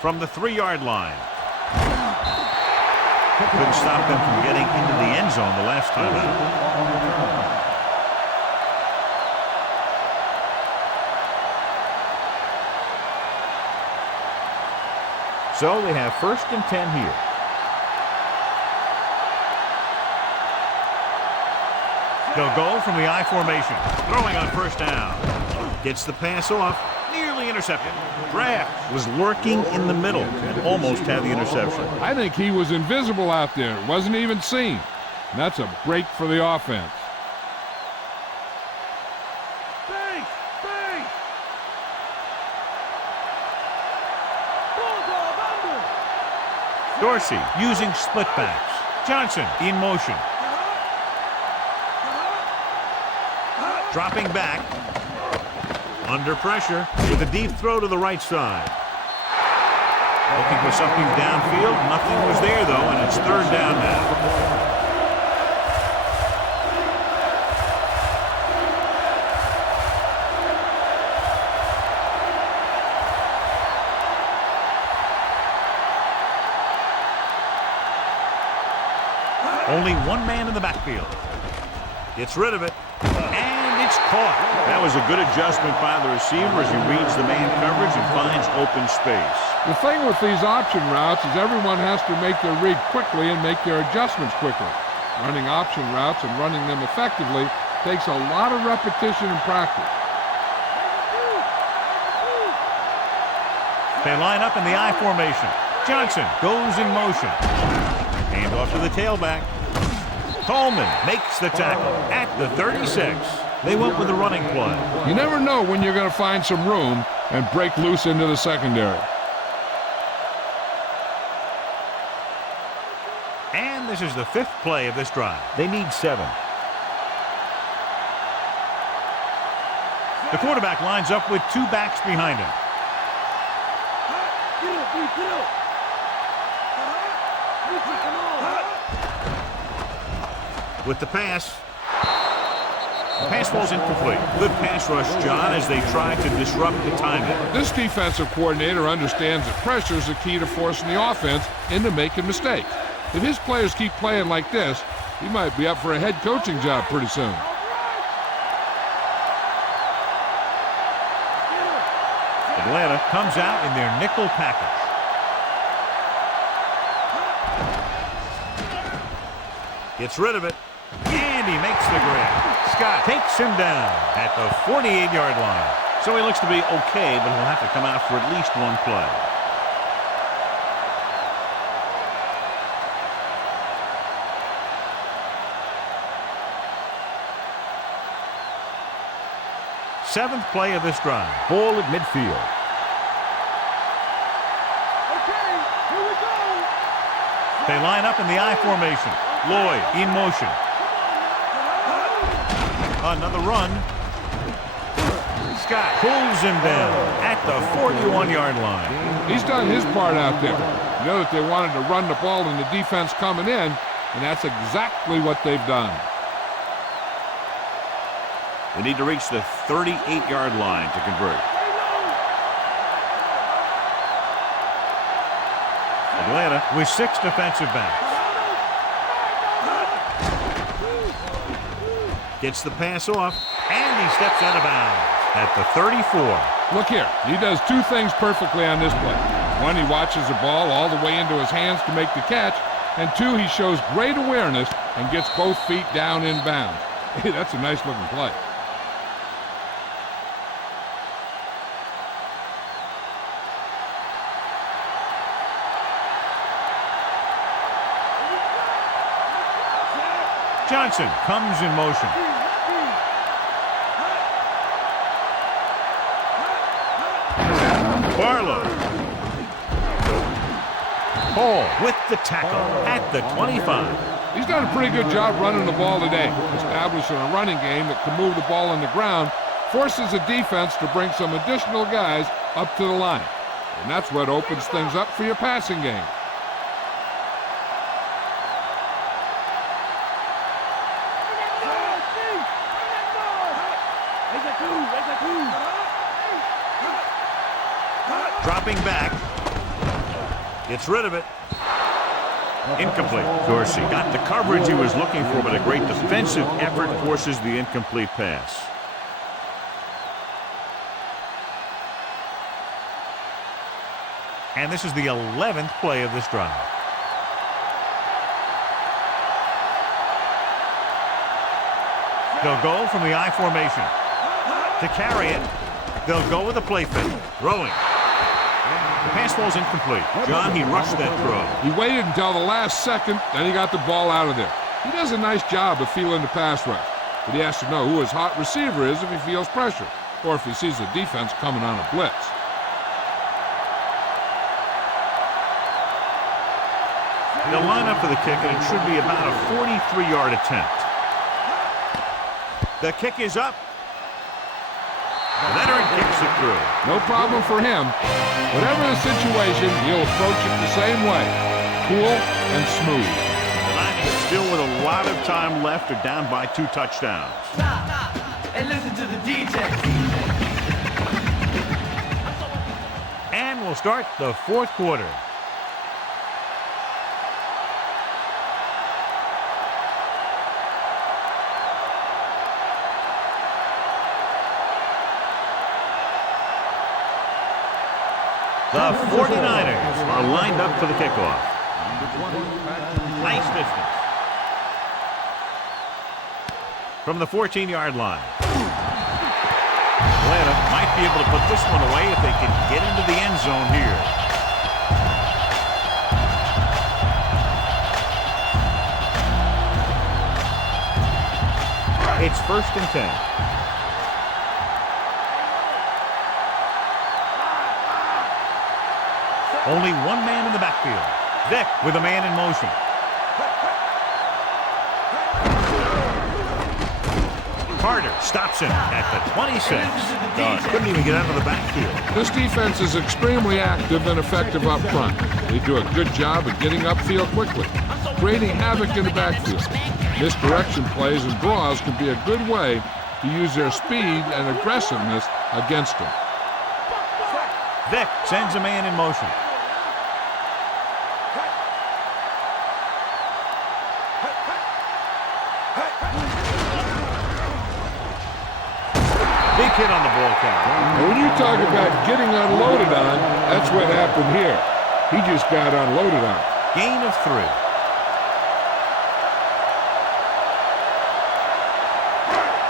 From the 3-yard line. Couldn't stop them from getting into the end zone the last time out. So they have 1st and 10 here. They'll go from the I formation. Throwing on 1st down. Gets the pass off. Nearly intercepted. Draft was lurking in the middle and almost had the interception. I think he was invisible out there. Wasn't even seen. And that's a break for the offense. Dorsey using split backs. Johnson in motion. Dropping back. Under pressure with a deep throw to the right side. Looking for something downfield. Nothing was there, though, and it's 3rd down now. Only one man in the backfield. Gets rid of it. And it's caught. That was a good adjustment by the receiver as he reads the man coverage and finds open space. The thing with these option routes is everyone has to make their read quickly and make their adjustments quickly. Running option routes and running them effectively takes a lot of repetition and practice. They line up in the I formation. Johnson goes in motion. Hand off to the tailback. Coleman makes the tackle at the 36. They went with the running play. You never know when you're going to find some room and break loose into the secondary. And this is the 5th play of this drive. They need 7. The quarterback lines up with 2 backs behind him. With the pass. The pass falls incomplete. Good pass rush, John, as they try to disrupt the timing. This defensive coordinator understands that pressure is the key to forcing the offense into making mistakes. If his players keep playing like this, he might be up for a head coaching job pretty soon. Atlanta comes out in their nickel package. Gets rid of it. And he makes the grab. Scott takes him down at the 48-yard line. So he looks to be okay, but he'll have to come out for at least one play. Seventh play of this drive. Ball at midfield. They line up in the I formation. Lloyd in motion. Another run. Scott pulls him down at the 41-yard line. He's done his part out there. You know that they wanted to run the ball and the defense coming in, and that's exactly what they've done. They need to reach the 38-yard line to convert. Atlanta with 6 defensive backs. Gets the pass off, and he steps out of bounds at the 34. Look here, he does 2 things perfectly on this play. 1, he watches the ball all the way into his hands to make the catch, and 2, he shows great awareness and gets both feet down in bounds. Hey, that's a nice looking play. Johnson comes in motion. Barlow. Hall with the tackle at the 25. He's done a pretty good job running the ball today, establishing a running game that can move the ball on the ground, forces the defense to bring some additional guys up to the line. And that's what opens things up for your passing game. Dropping back. Gets rid of it. Incomplete. Dorsey got the coverage he was looking for, but a great defensive effort forces the incomplete pass. And this is the 11th play of this drive. They'll go from the I formation. To carry it, they'll go with a play fake. Throwing. The pass falls incomplete. John, he rushed that throw. He waited until the last second, then he got the ball out of there. He does a nice job of feeling the pass rush, but he has to know who his hot receiver is if he feels pressure, or if he sees the defense coming on a blitz. They'll line up for the kick, and it should be about a 43-yard attempt. The kick is up. Leonard kicks it through. No problem for him. Whatever the situation, he'll approach it the same way. Cool and smooth. Lions still with a lot of time left. They're down by 2 touchdowns. Stop and listen to the DJ. And we'll start the 4th quarter. The 49ers are lined up for the kickoff. Nice distance. From the 14-yard line. Atlanta might be able to put this one away if they can get into the end zone here. It's 1st and 10. Only one man in the backfield. Vick with a man in motion. Carter stops him at the 26. Couldn't even get out of the backfield. This defense is extremely active and effective up front. They do a good job of getting upfield quickly, creating havoc in the backfield. Misdirection plays and draws can be a good way to use their speed and aggressiveness against them. Vick sends a man in motion. Big hit on the ball carrier. When you talk about getting unloaded on, that's what happened here. He just got unloaded on. Gain of 3.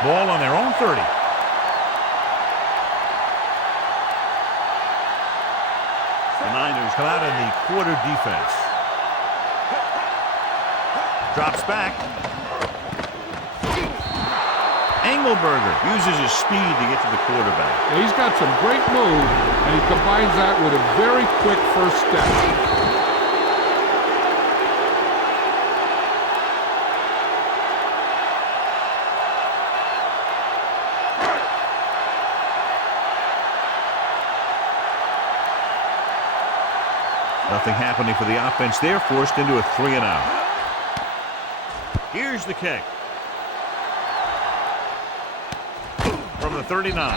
Ball on their own 30. The Niners Come out in the quarter defense. Drops back. Engelberger uses his speed to get to the quarterback. Now, he's got some great moves, and he combines that with a very quick first step. Nothing happening for the offense. They're forced into a 3-and-out. Here's the kick. From the 39.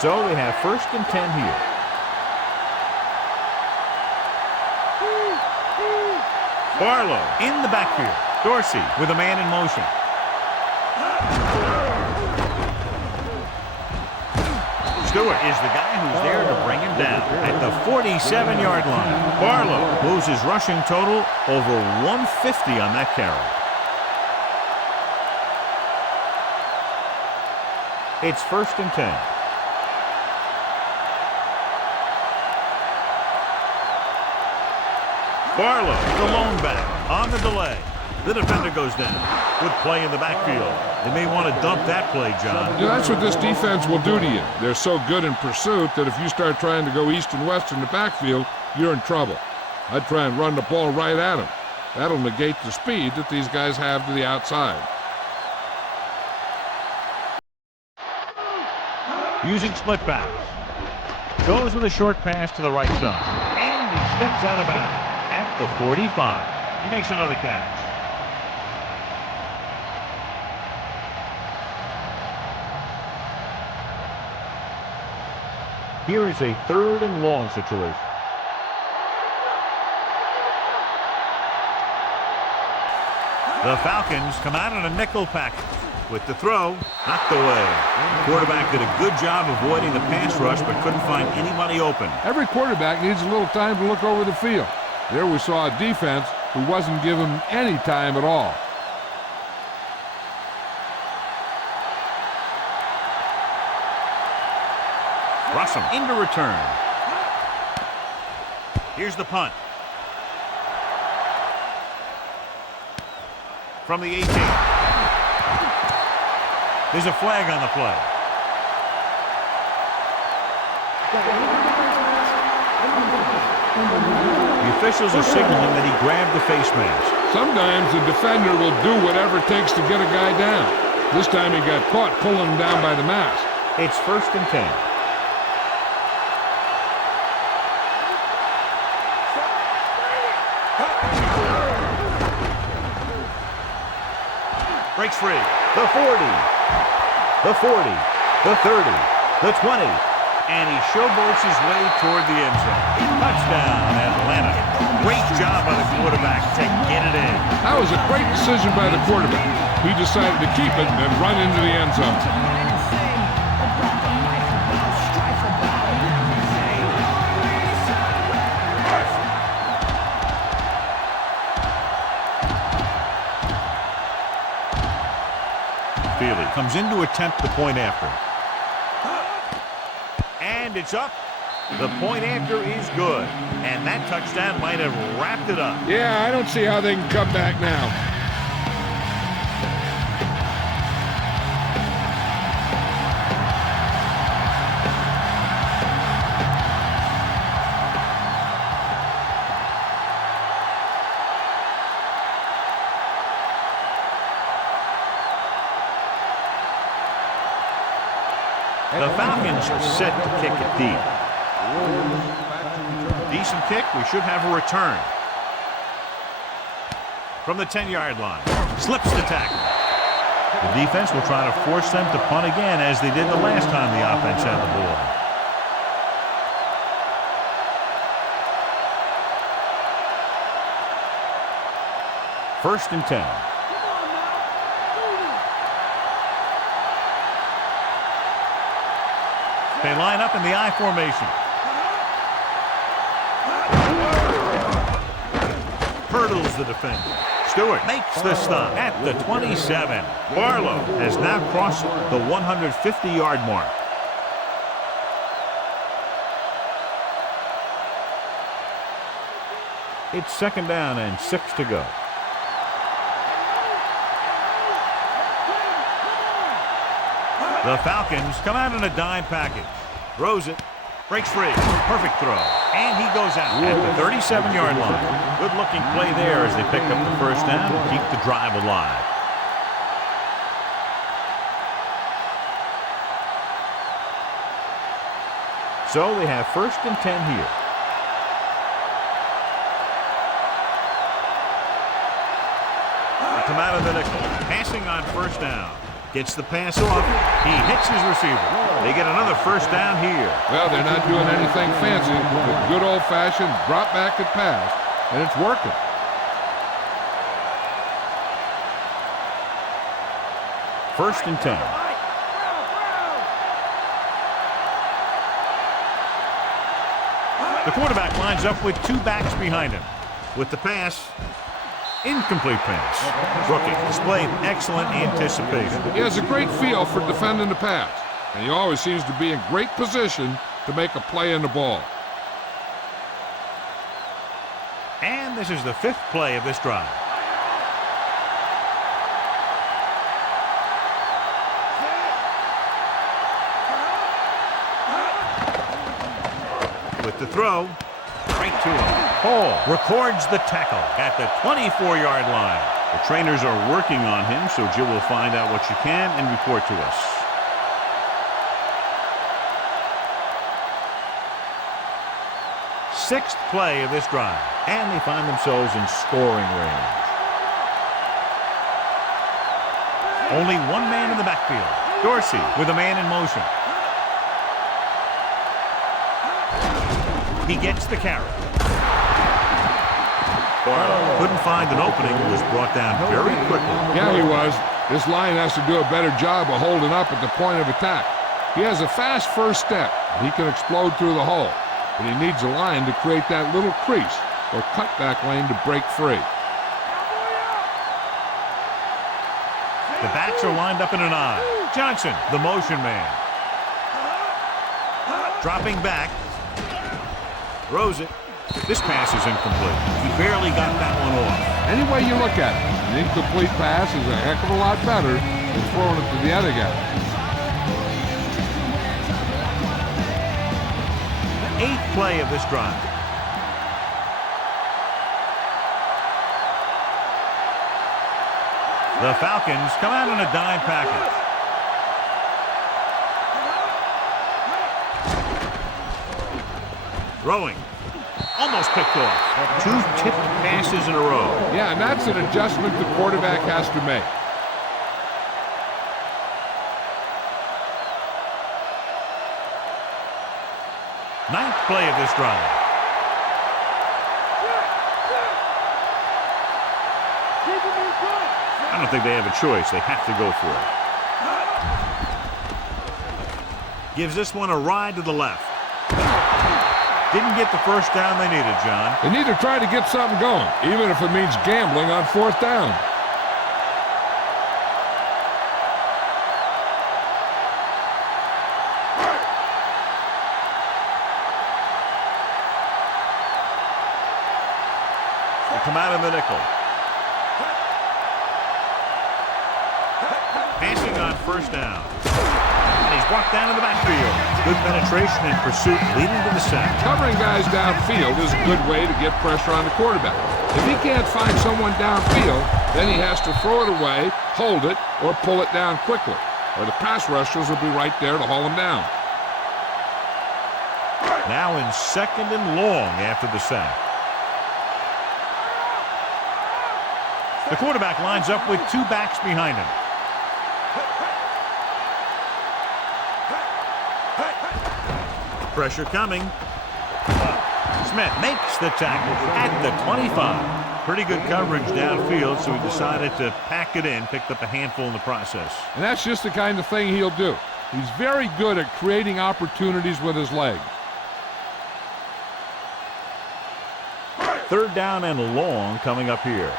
So we have 1st and 10 here. Barlow in the backfield. Dorsey with a man in motion. Stewart is the guy who's there to bring him down at the 47-yard line. Barlow moves his rushing total over 150 on that carry. It's 1st and 10. Barlow, the lone back, on the delay. The defender goes down. Good play in the backfield. They may want to dump that play, John. Yeah, that's what this defense will do to you. They're so good in pursuit that if you start trying to go east and west in the backfield, you're in trouble. I'd try and run the ball right at them. That'll negate the speed that these guys have to the outside. Using split backs. Goes with a short pass to the right side. And he steps out of bounds at the 45. He makes another catch. Here is a 3rd and long situation. The Falcons come out in a nickel package. With the throw, knocked away. The quarterback did a good job avoiding the pass rush, but couldn't find anybody open. Every quarterback needs a little time to look over the field. There we saw a defense who wasn't given any time at all. Russell into return. Here's the punt. From the 18. There's a flag on the play. The officials are signaling that he grabbed the face mask. Sometimes the defender will do whatever it takes to get a guy down. This time he got caught pulling him down by the mask. It's 1st and 10. Breaks free. The 40. The 40. The 30. The 20. And he showboats his way toward the end zone. Touchdown, Atlanta. Great job by the quarterback to get it in. That was a great decision by the quarterback. He decided to keep it and run into the end zone. Feely comes in to attempt the point after. And it's up. The point after is good. And that touchdown might have wrapped it up. Yeah, I don't see how they can come back now. The Falcons set to kick it deep. Decent kick. We should have a return. From the 10-yard line. Slips the tackle. The defense will try to force them to punt again as they did the last time the offense had the ball. First and 10. They line up in the I formation. Hurdles the defender. Stewart makes the stop at the 27. Barlow has now crossed the 150-yard mark. It's 2nd down and 6 to go. The Falcons come out in a dime package. Throws it. Breaks free. Perfect throw. And he goes out at the 37-yard line. Good-looking play there as they pick up the first down and keep the drive alive. So they have 1st and 10 here. They come out of the nickel. Passing on 1st down. Gets the pass off. He hits his receiver. They get another 1st down here. Well, they're not doing anything fancy. But good old-fashioned drop back and pass, and it's working. First and 10. The quarterback lines up with 2 backs behind him. With the pass, incomplete pass. Rookie displayed excellent anticipation. He has a great feel for defending the pass, and he always seems to be in great position to make a play in the ball. And this is the 5th play of this drive. With the throw, right to him. Hall records the tackle at the 24-yard line. The trainers are working on him, so Jill will find out what she can and report to us. Sixth play of this drive, and they find themselves in scoring range. Only one man in the backfield. Dorsey with a man in motion. He gets the carry. Couldn't find an opening. Was brought down very quickly. Yeah, he was. This line has to do a better job of holding up at the point of attack. He has a fast first step. He can explode through the hole. But he needs a line to create that little crease or cutback lane to break free. The backs are lined up in an I. Johnson, the motion man. Dropping back. Throws it. This pass is incomplete. He barely got that one off. Any way you look at it, an incomplete pass is a heck of a lot better than throwing it to the other guy. 8th play of this drive. The Falcons come out in a dime package. Throwing. Almost picked off. 2 tipped passes in a row. Yeah, and that's an adjustment the quarterback has to make. Ninth play of this drive. I don't think they have a choice. They have to go for it. Gives this one a ride to the left. Didn't get the first down they needed, John. They need to try to get something going, even if it means gambling on 4th down. They come out of the nickel. Passing on first down. And he's brought down in the backfield. Good penetration and pursuit leading to the sack. Covering guys downfield is a good way to get pressure on the quarterback. If he can't find someone downfield, then he has to throw it away, hold it, or pull it down quickly. Or the pass rushers will be right there to haul him down. Now in 2nd and long after the sack. The quarterback lines up with 2 backs behind him. Pressure coming. Smith makes the tackle at the 25. Pretty good coverage downfield, so he decided to pack it in, picked up a handful in the process. And that's just the kind of thing he'll do. He's very good at creating opportunities with his legs. 3rd down and long coming up here.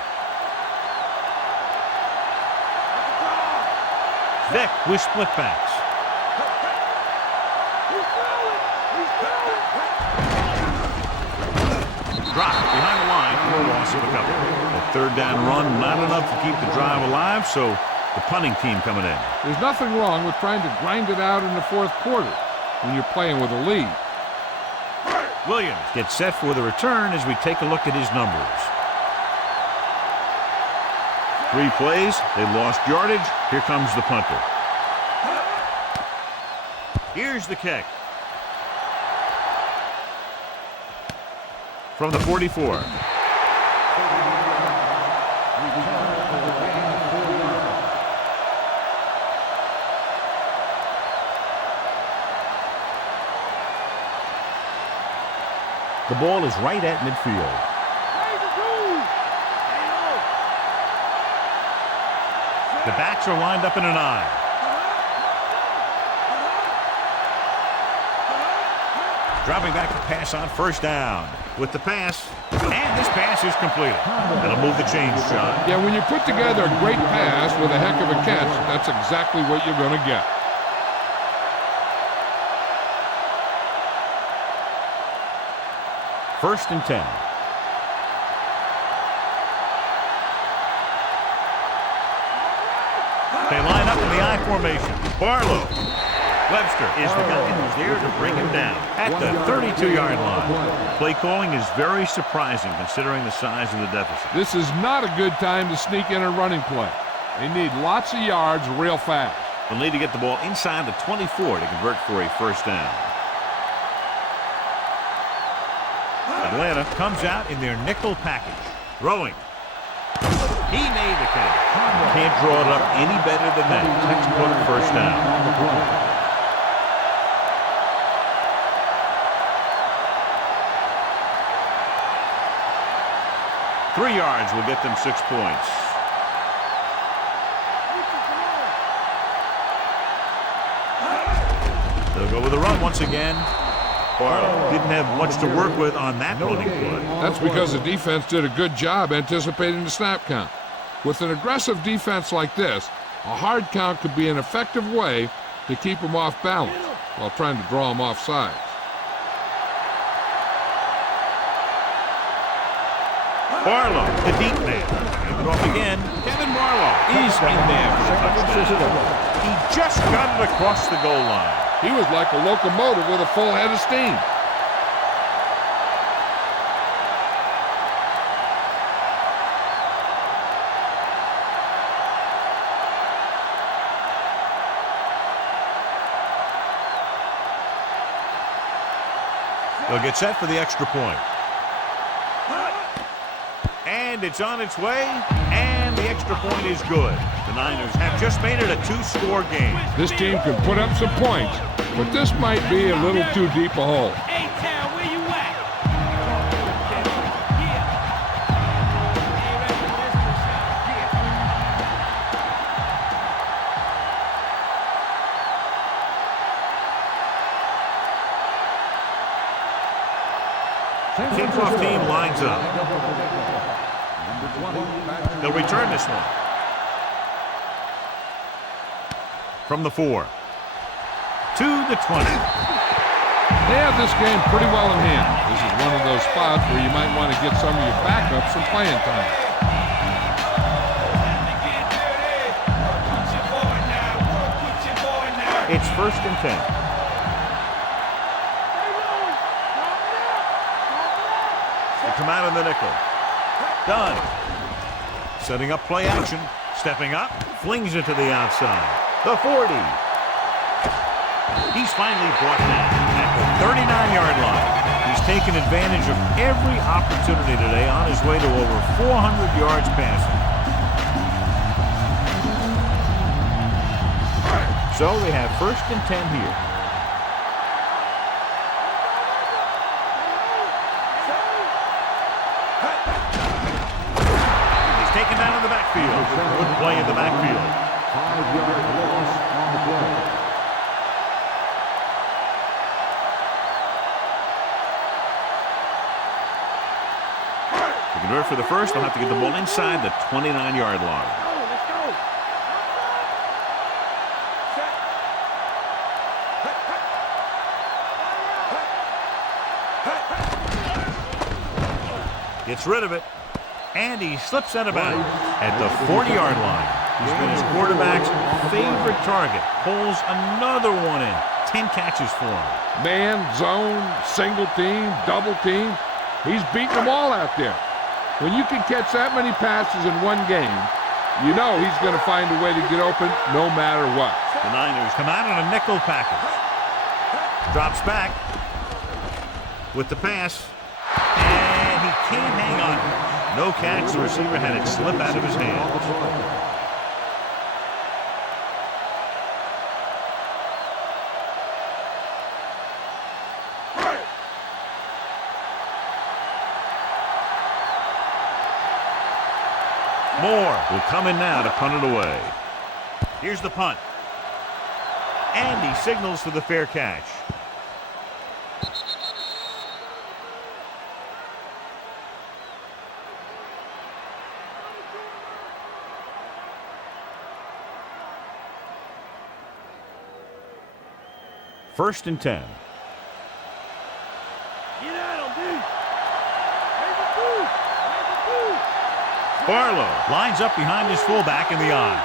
Vick with split backs. Drop behind the line for a loss of a couple. The 3rd down run, not enough to keep the drive alive, so the punting team coming in. There's nothing wrong with trying to grind it out in the 4th quarter when you're playing with a lead. Williams gets set for the return as we take a look at his numbers. 3 plays, they lost yardage. Here comes the punter. Here's the kick. From the 44. The ball is right at midfield. The backs are lined up in an I. Dropping back to pass on first down. With the pass, and this pass is completed. That'll move the chains, John. Yeah, when you put together a great pass with a heck of a catch, that's exactly what you're going to get. First and 10. They line up in the I formation. Barlow. Webster is the guy who's there to bring him down at the 32-yard line. Play calling is very surprising considering the size of the deficit. This is not a good time to sneak in a running play. They need lots of yards real fast. They'll need to get the ball inside the 24 to convert for a first down. Atlanta comes out in their nickel package. Throwing. He made the catch. Can't draw it up any better than that. Textbook first down. 3 yards will get them 6 points. They'll go with a run once again. Barlow didn't have much to work with on that running play. That's because the defense did a good job anticipating the snap count. With an aggressive defense like this, a hard count could be an effective way to keep them off balance while trying to draw them off sides. Barlow, the deep man. Give it off again. Kevin Barlow is in there for the touchdown. He just got it across the goal line. He was like a locomotive with a full head of steam. They'll get set for the extra point. And it's on its way, and the extra point is good. The Niners have just made it a 2-score game. This team can put up some points, but this might be a little too deep a hole. A-Town, where you at? Kickoff team lines up. They'll return this one. From the 4. To the 20. They have this game pretty well in hand. This is one of those spots where you might want to get some of your backups some playing time. It's 1st and 10. They come out in the nickel. Done. Setting up play action. Stepping up. Flings it to the outside. The 40. He's finally brought down at the 39-yard line. He's taken advantage of every opportunity today on his way to over 400 yards passing. So they have 1st and 10 here. He's taken down in the backfield. Good play in the backfield. 5-yard loss on the play. To convert for the first, they'll have to get the ball inside the 29-yard line. Gets rid of it, and he slips out of bounds at the 40-yard line. He's been his quarterback's favorite target. Pulls another one in. 10 catches for him. Man, zone, single team, double team. He's beating them all out there. When you can catch that many passes in one game, you know he's going to find a way to get open no matter what. The Niners come out in a nickel package. Drops back with the pass. And he can't hang on. No catch. The receiver had it slip out of his hands. Moore will come in now to punt it away. Here's the punt. And he signals for the fair catch. First and 10. Barlow lines up behind his fullback in the I.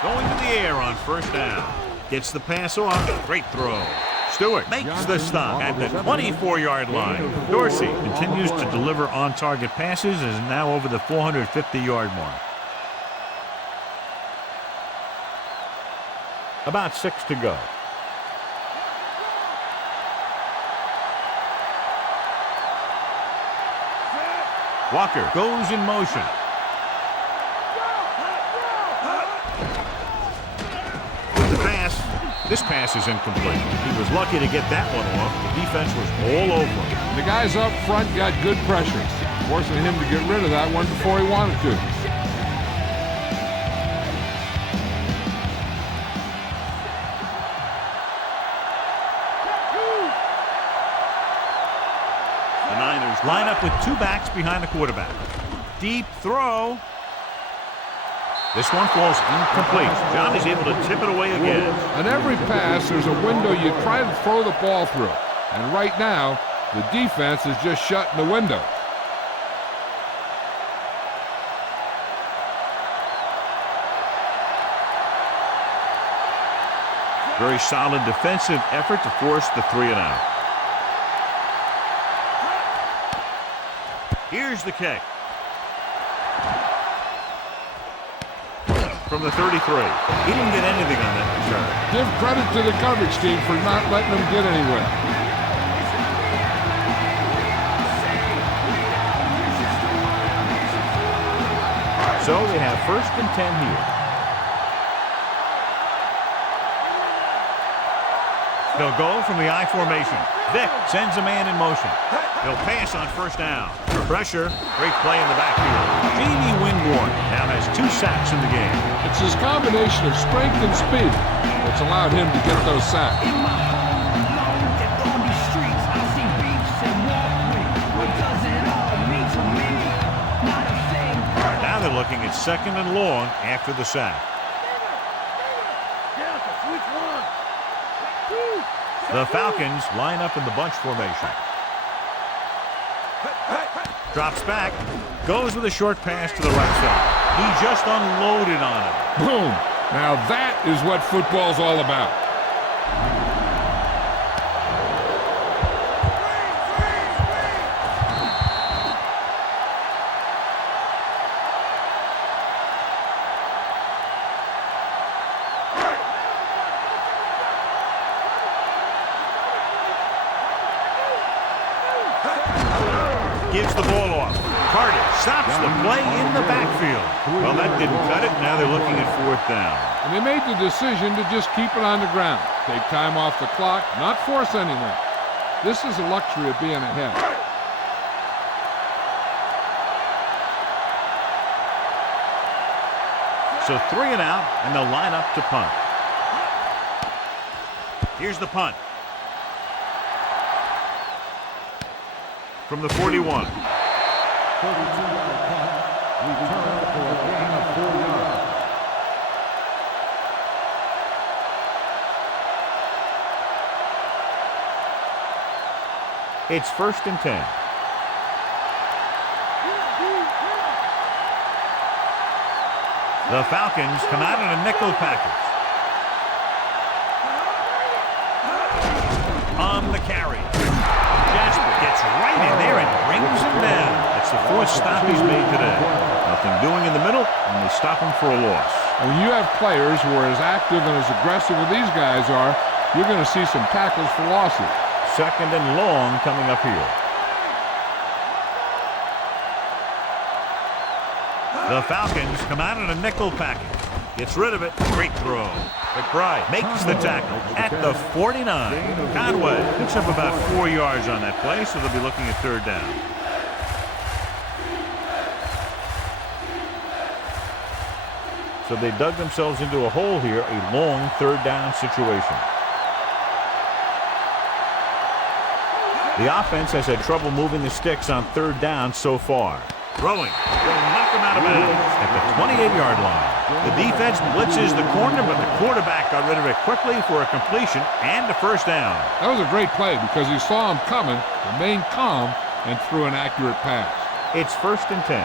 Going to the air on first down. Gets the pass off. Great throw. Stewart makes the stop at the 24-yard line. Dorsey continues to deliver on-target passes and is now over the 450-yard mark. About 6 to go. Walker goes in motion. With the pass. This pass is incomplete. He was lucky to get that one off. The defense was all over him. The guys up front got good pressure, forcing him to get rid of that one before he wanted to. The Niners line up with 2 backs behind the quarterback. Deep throw. This one falls incomplete. John is able to tip it away again. On every pass, there's a window you try to throw the ball through. And right now, the defense is just shutting the window. Very solid defensive effort to force the 3-and-out. Here's the kick. From the 33. He didn't get anything on that return. Give credit to the coverage team for not letting them get anywhere. So they have 1st and 10 here. They'll go from the I formation. Vick sends a man in motion. He'll pass on 1st down. Pressure. Great play in the backfield. Jamie Winborn now has 2 sacks in the game. It's his combination of strength and speed that's allowed him to get those sacks. Now they're looking at 2nd and long after the sack. The Falcons line up in the bunch formation. Drops back, goes with a short pass to the right side. He just unloaded on him. Boom! Now that is what football's all about. Gives the ball off. Carter stops the play in the backfield. Well, that didn't cut it. Now they're looking at 4th down. And they made the decision to just keep it on the ground. Take time off the clock, not force anything. This is the luxury of being ahead. So 3 and out, and they'll line up to punt. Here's the punt. From the 41. 32-yard punt. Return for a gain of 4 yards. It's 1st and 10. The Falcons come out in a nickel package. On the carry. Jasper gets right in there and brings him down. That's the 4th stop he's made today. Nothing doing in the middle, and they stop him for a loss. And when you have players who are as active and as aggressive as these guys are, you're going to see some tackles for losses. 2nd and long coming up here. The Falcons come out in a nickel package. Gets rid of it. Great throw. McBride makes the tackle at the 49. Conway picks up about 4 yards on that play, so they'll be looking at 3rd down. So they dug themselves into a hole here, a long 3rd down situation. The offense has had trouble moving the sticks on 3rd down so far. Throwing. Will knock him out of bounds at the 28-yard line. The defense blitzes the corner, but the quarterback got rid of it quickly for a completion and a 1st down. That was a great play because he saw him coming, remained calm, and threw an accurate pass. It's 1st and 10.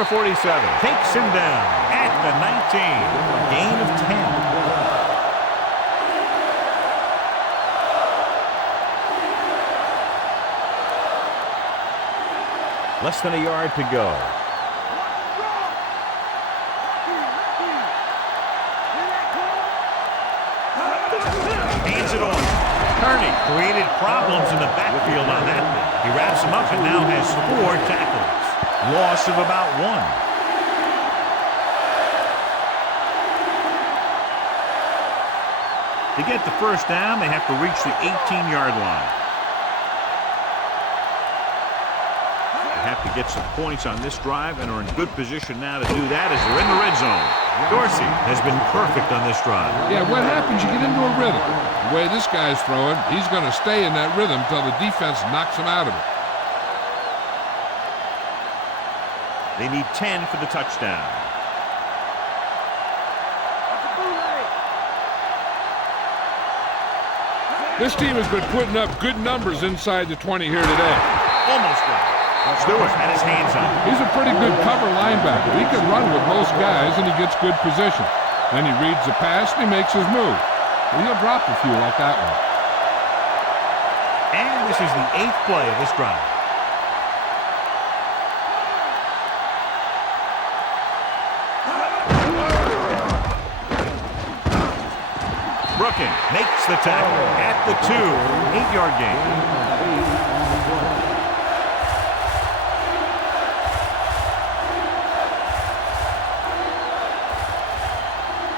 Number 47 takes him down at the 19. Gain of 10. Less than a yard to go. Hands it off. Kearney created problems in the backfield on that one. He wraps him up and now has 4 tackles. Loss of about 1. To get the first down, they have to reach the 18-yard line. They have to get some points on this drive and are in good position now to do that as they're in the red zone. Dorsey has been perfect on this drive. Yeah, what happens? You get into a rhythm. The way this guy's throwing, he's going to stay in that rhythm until the defense knocks him out of it. They need 10 for the touchdown. This team has been putting up good numbers inside the 20 here today. Almost got it. Stewart had his hands up. He's a pretty good cover linebacker. He can run with most guys, and he gets good position. Then he reads the pass, and he makes his move. He'll drop a few like that one. And this is the 8th play of this drive. Brooking makes the tackle at the 2. 8-yard gain.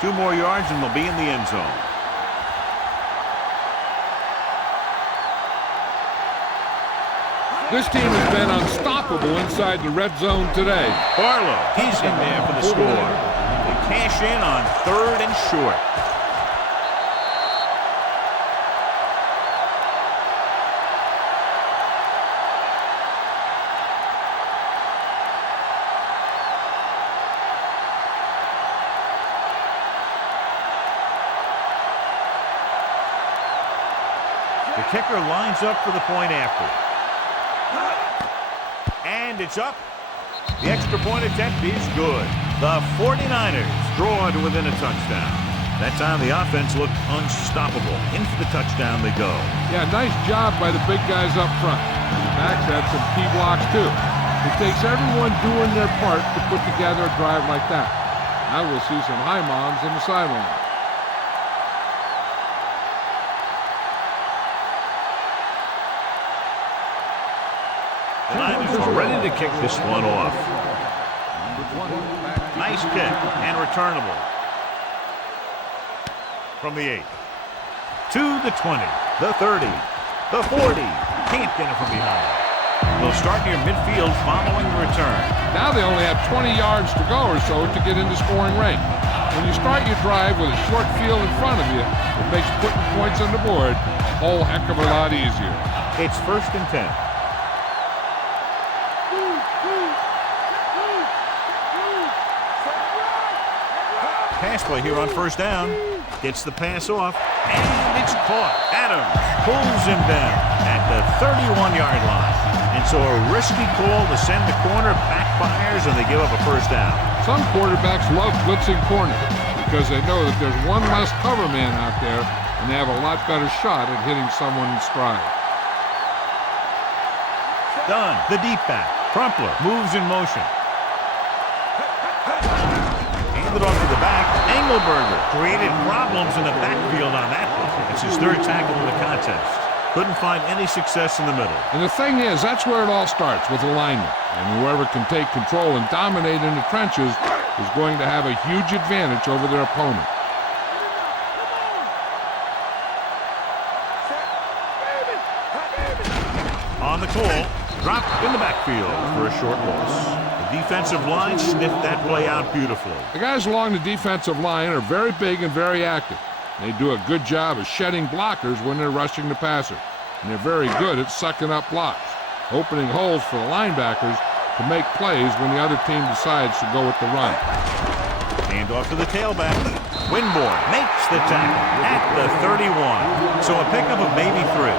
Two more yards and they'll be in the end zone. This team has been unstoppable inside the red zone today. Barlow, he's in there for the score. They cash in on 3rd and short. The kicker lines up for the point after. And it's up. The extra point attempt is good. The 49ers draw to within a touchdown. That time the offense looked unstoppable. In for the touchdown they go. Yeah, nice job by the big guys up front. The backs had some key blocks too. It takes everyone doing their part to put together a drive like that. Now we'll see some high moms in the sideline. The Niners are ready to kick this one off. Nice kick and returnable. From the 8. To the 20. The 30. The 40. Can't get it from behind. They'll start near midfield following the return. Now they only have 20 yards to go or so to get into scoring range. When you start your drive with a short field in front of you, it makes putting points on the board a whole heck of a lot easier. It's 1st and 10. Pass play here on 1st down. Gets the pass off, and it's caught. Adams pulls him down at the 31-yard line. And so a risky call to send the corner backfires, and they give up a 1st down. Some quarterbacks love blitzing corners because they know that there's one less cover man out there, and they have a lot better shot at hitting someone in stride. Dunn, the deep back. Crumpler moves in motion. Handed off to the back. Engelberger created problems in the backfield on that one. It's his 3rd tackle in the contest. Couldn't find any success in the middle. And the thing is, that's where it all starts, with alignment. And whoever can take control and dominate in the trenches is going to have a huge advantage over their opponent. On the call, dropped in the backfield for a short loss. The defensive line sniffed that play out beautifully. The guys along the defensive line are very big and very active. They do a good job of shedding blockers when they're rushing the passer. And they're very good at sucking up blocks, opening holes for the linebackers to make plays when the other team decides to go with the run. Hand off to the tailback. Winborn makes the tackle at the 31. So a pickup of maybe 3.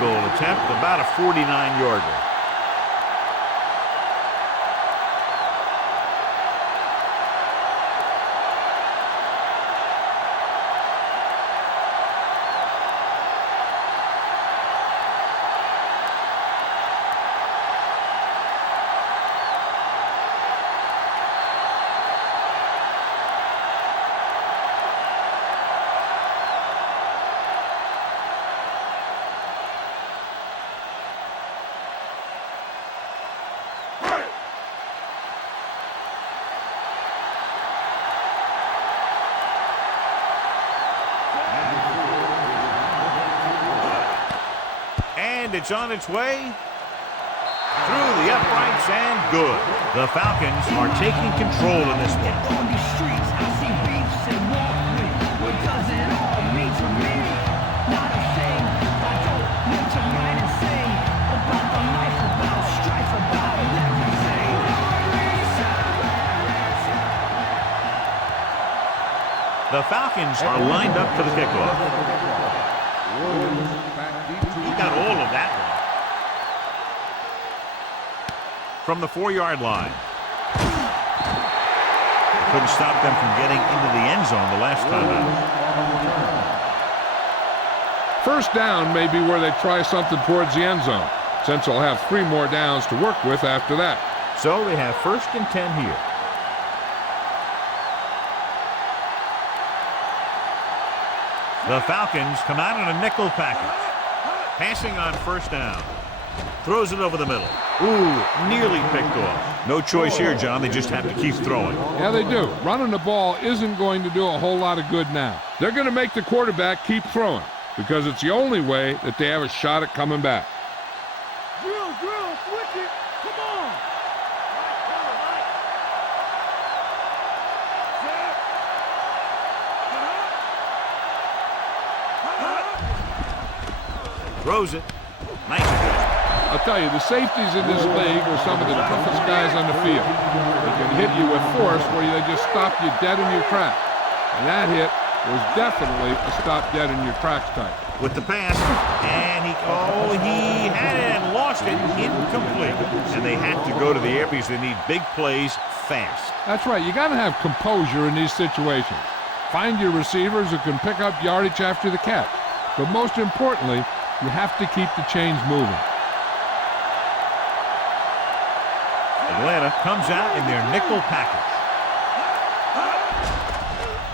goal attempt, about a 49-yarder. And it's on its way through the uprights and good. The Falcons are taking control in this one. On these streets, I see beefs and walk with. What does it all mean to me? Not a thing. I don't live to write and sing about the life, about strife, about everything. The Falcons are lined up for the kickoff. He got all of that one. From the 4-yard line. Couldn't stop them from getting into the end zone the last time out. First down may be where they try something towards the end zone, since they'll have 3 more downs to work with after that. So they have 1st and 10 here. The Falcons come out in a nickel package. Passing on 1st down. Throws it over the middle. Ooh, nearly picked off. No choice here, John. They just have to keep throwing. Yeah, they do. Running the ball isn't going to do a whole lot of good now. They're going to make the quarterback keep throwing because it's the only way that they have a shot at coming back. Drill, switch it. Come on. Throws it. Nice adjustment. I'll tell you, the safeties in this league are some of the toughest guys on the field. They can hit you with force where they just stop you dead in your tracks. And that hit was definitely a stop dead in your tracks type. With the pass, and he had it and lost it, incomplete. And they have to go to the air because they need big plays fast. That's right. You got to have composure in these situations. Find your receivers who can pick up yardage after the catch. But most importantly, you have to keep the chains moving. Atlanta comes out in their nickel package.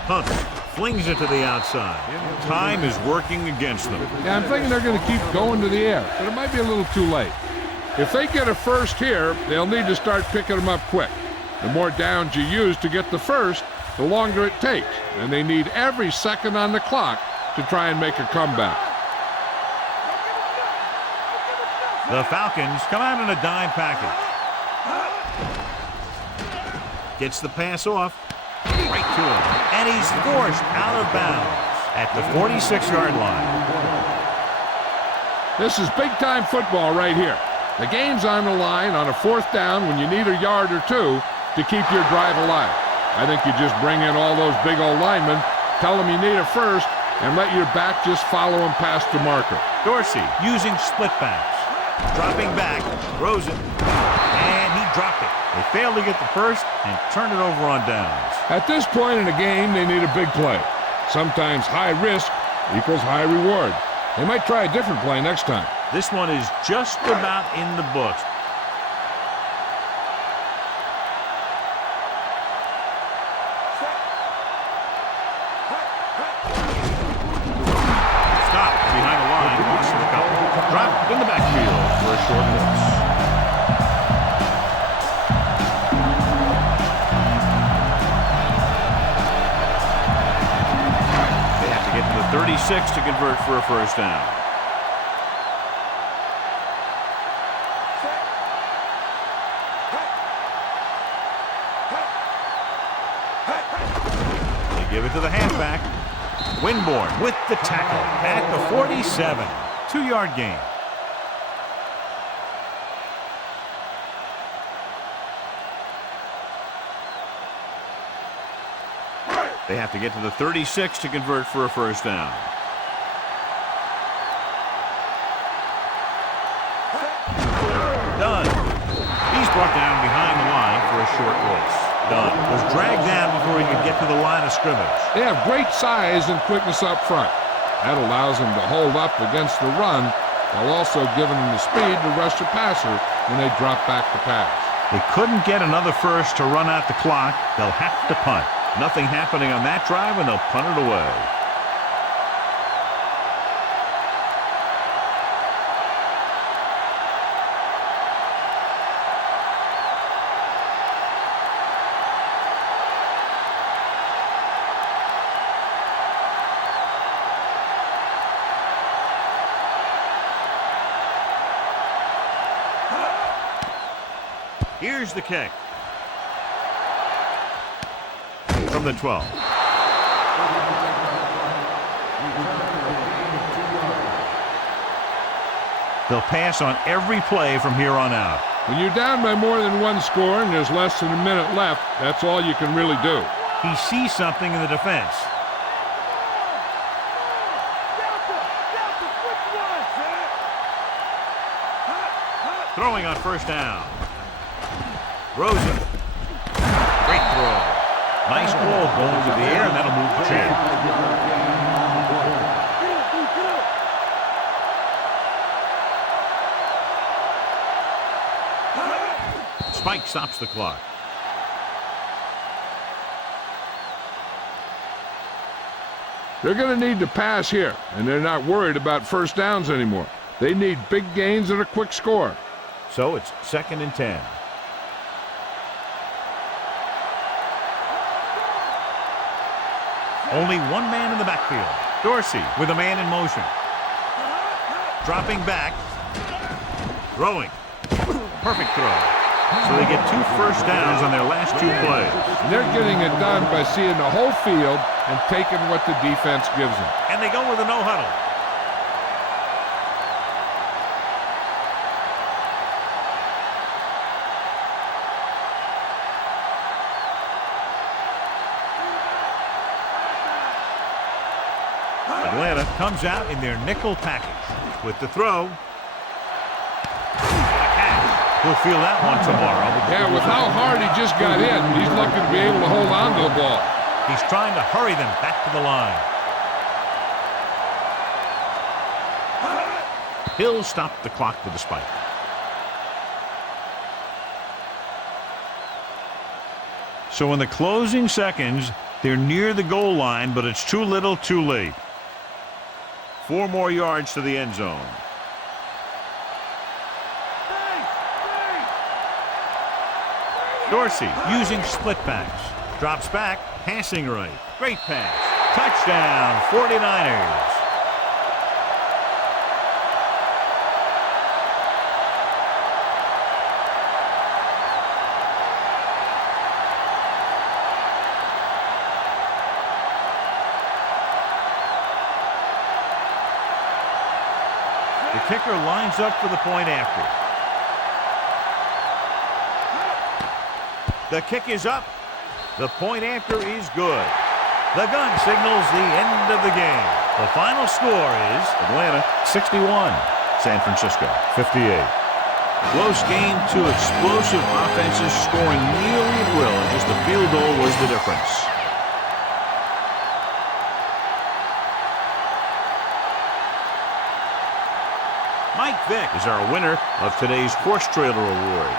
Hunt flings it to the outside. Time is working against them. Yeah, I'm thinking they're going to keep going to the air, but it might be a little too late. If they get a first here, they'll need to start picking them up quick. The more downs you use to get the first, the longer it takes, and they need every second on the clock to try and make a comeback. The Falcons come out in a dime package. Gets the pass off. Right to him. And he's forced out of bounds at the 46-yard line. This is big-time football right here. The game's on the line on a 4th down when you need a yard or 2 to keep your drive alive. I think you just bring in all those big old linemen, tell them you need a first, and let your back just follow him past the marker. Dorsey using split backs. Dropping back, throws it, and he dropped it. They failed to get the first and turn it over on downs. At this point in the game, they need a big play. Sometimes high risk equals high reward. They might try a different play next time. This one is just about in the books. Stop behind the line. Looks for the couple. Drop in the backfield for a short loss. They have to get to the 36 to convert for a first down. Give it to the halfback. Winborn with the tackle at the 47. 2-yard gain. They have to get to the 36 to convert for a first down. Dunn. He's brought down behind the line for a short loss. Dunn was dragged down before he could get to the line of scrimmage. They have great size and quickness up front. That allows them to hold up against the run while also giving them the speed to rush the passer when they drop back to pass. They couldn't get another first to run out the clock. They'll have to punt. Nothing happening on that drive, and they'll punt it away. Here's the kick. From the 12. They'll pass on every play from here on out. When you're down by more than one score and there's less than a minute left, that's all you can really do. He sees something in the defense. Throwing on first down. Rosen. Great throw. Nice ball going to the air, and that'll move the chain. Spike stops the clock. They're going to need to pass here, and they're not worried about first downs anymore. They need big gains and a quick score. So it's 2nd and 10. Only one man in the backfield. Dorsey with a man in motion. Dropping back. Throwing. Perfect throw. So they get 2 first downs on their last 2 plays. And they're getting it done by seeing the whole field and taking what the defense gives them. And they go with a no huddle. Atlanta comes out in their nickel package with the throw. He'll feel that one tomorrow. Yeah, with how hard he just got in, he's looking to be able to hold on to the ball. He's trying to hurry them back to the line. He'll stop the clock with a spike. So in the closing seconds, they're near the goal line, but it's too little too late. 4 more yards to the end zone. Dorsey using split backs. Drops back, passing right. Great pass. Touchdown, 49ers. The kicker lines up for the point after. The kick is up. The point after is good. The gun signals the end of the game. The final score is Atlanta 61, San Francisco 58. Close game, 2 explosive offenses scoring nearly at will, and just the field goal was the difference. Mike Vick is our winner of today's Horse Trailer Award.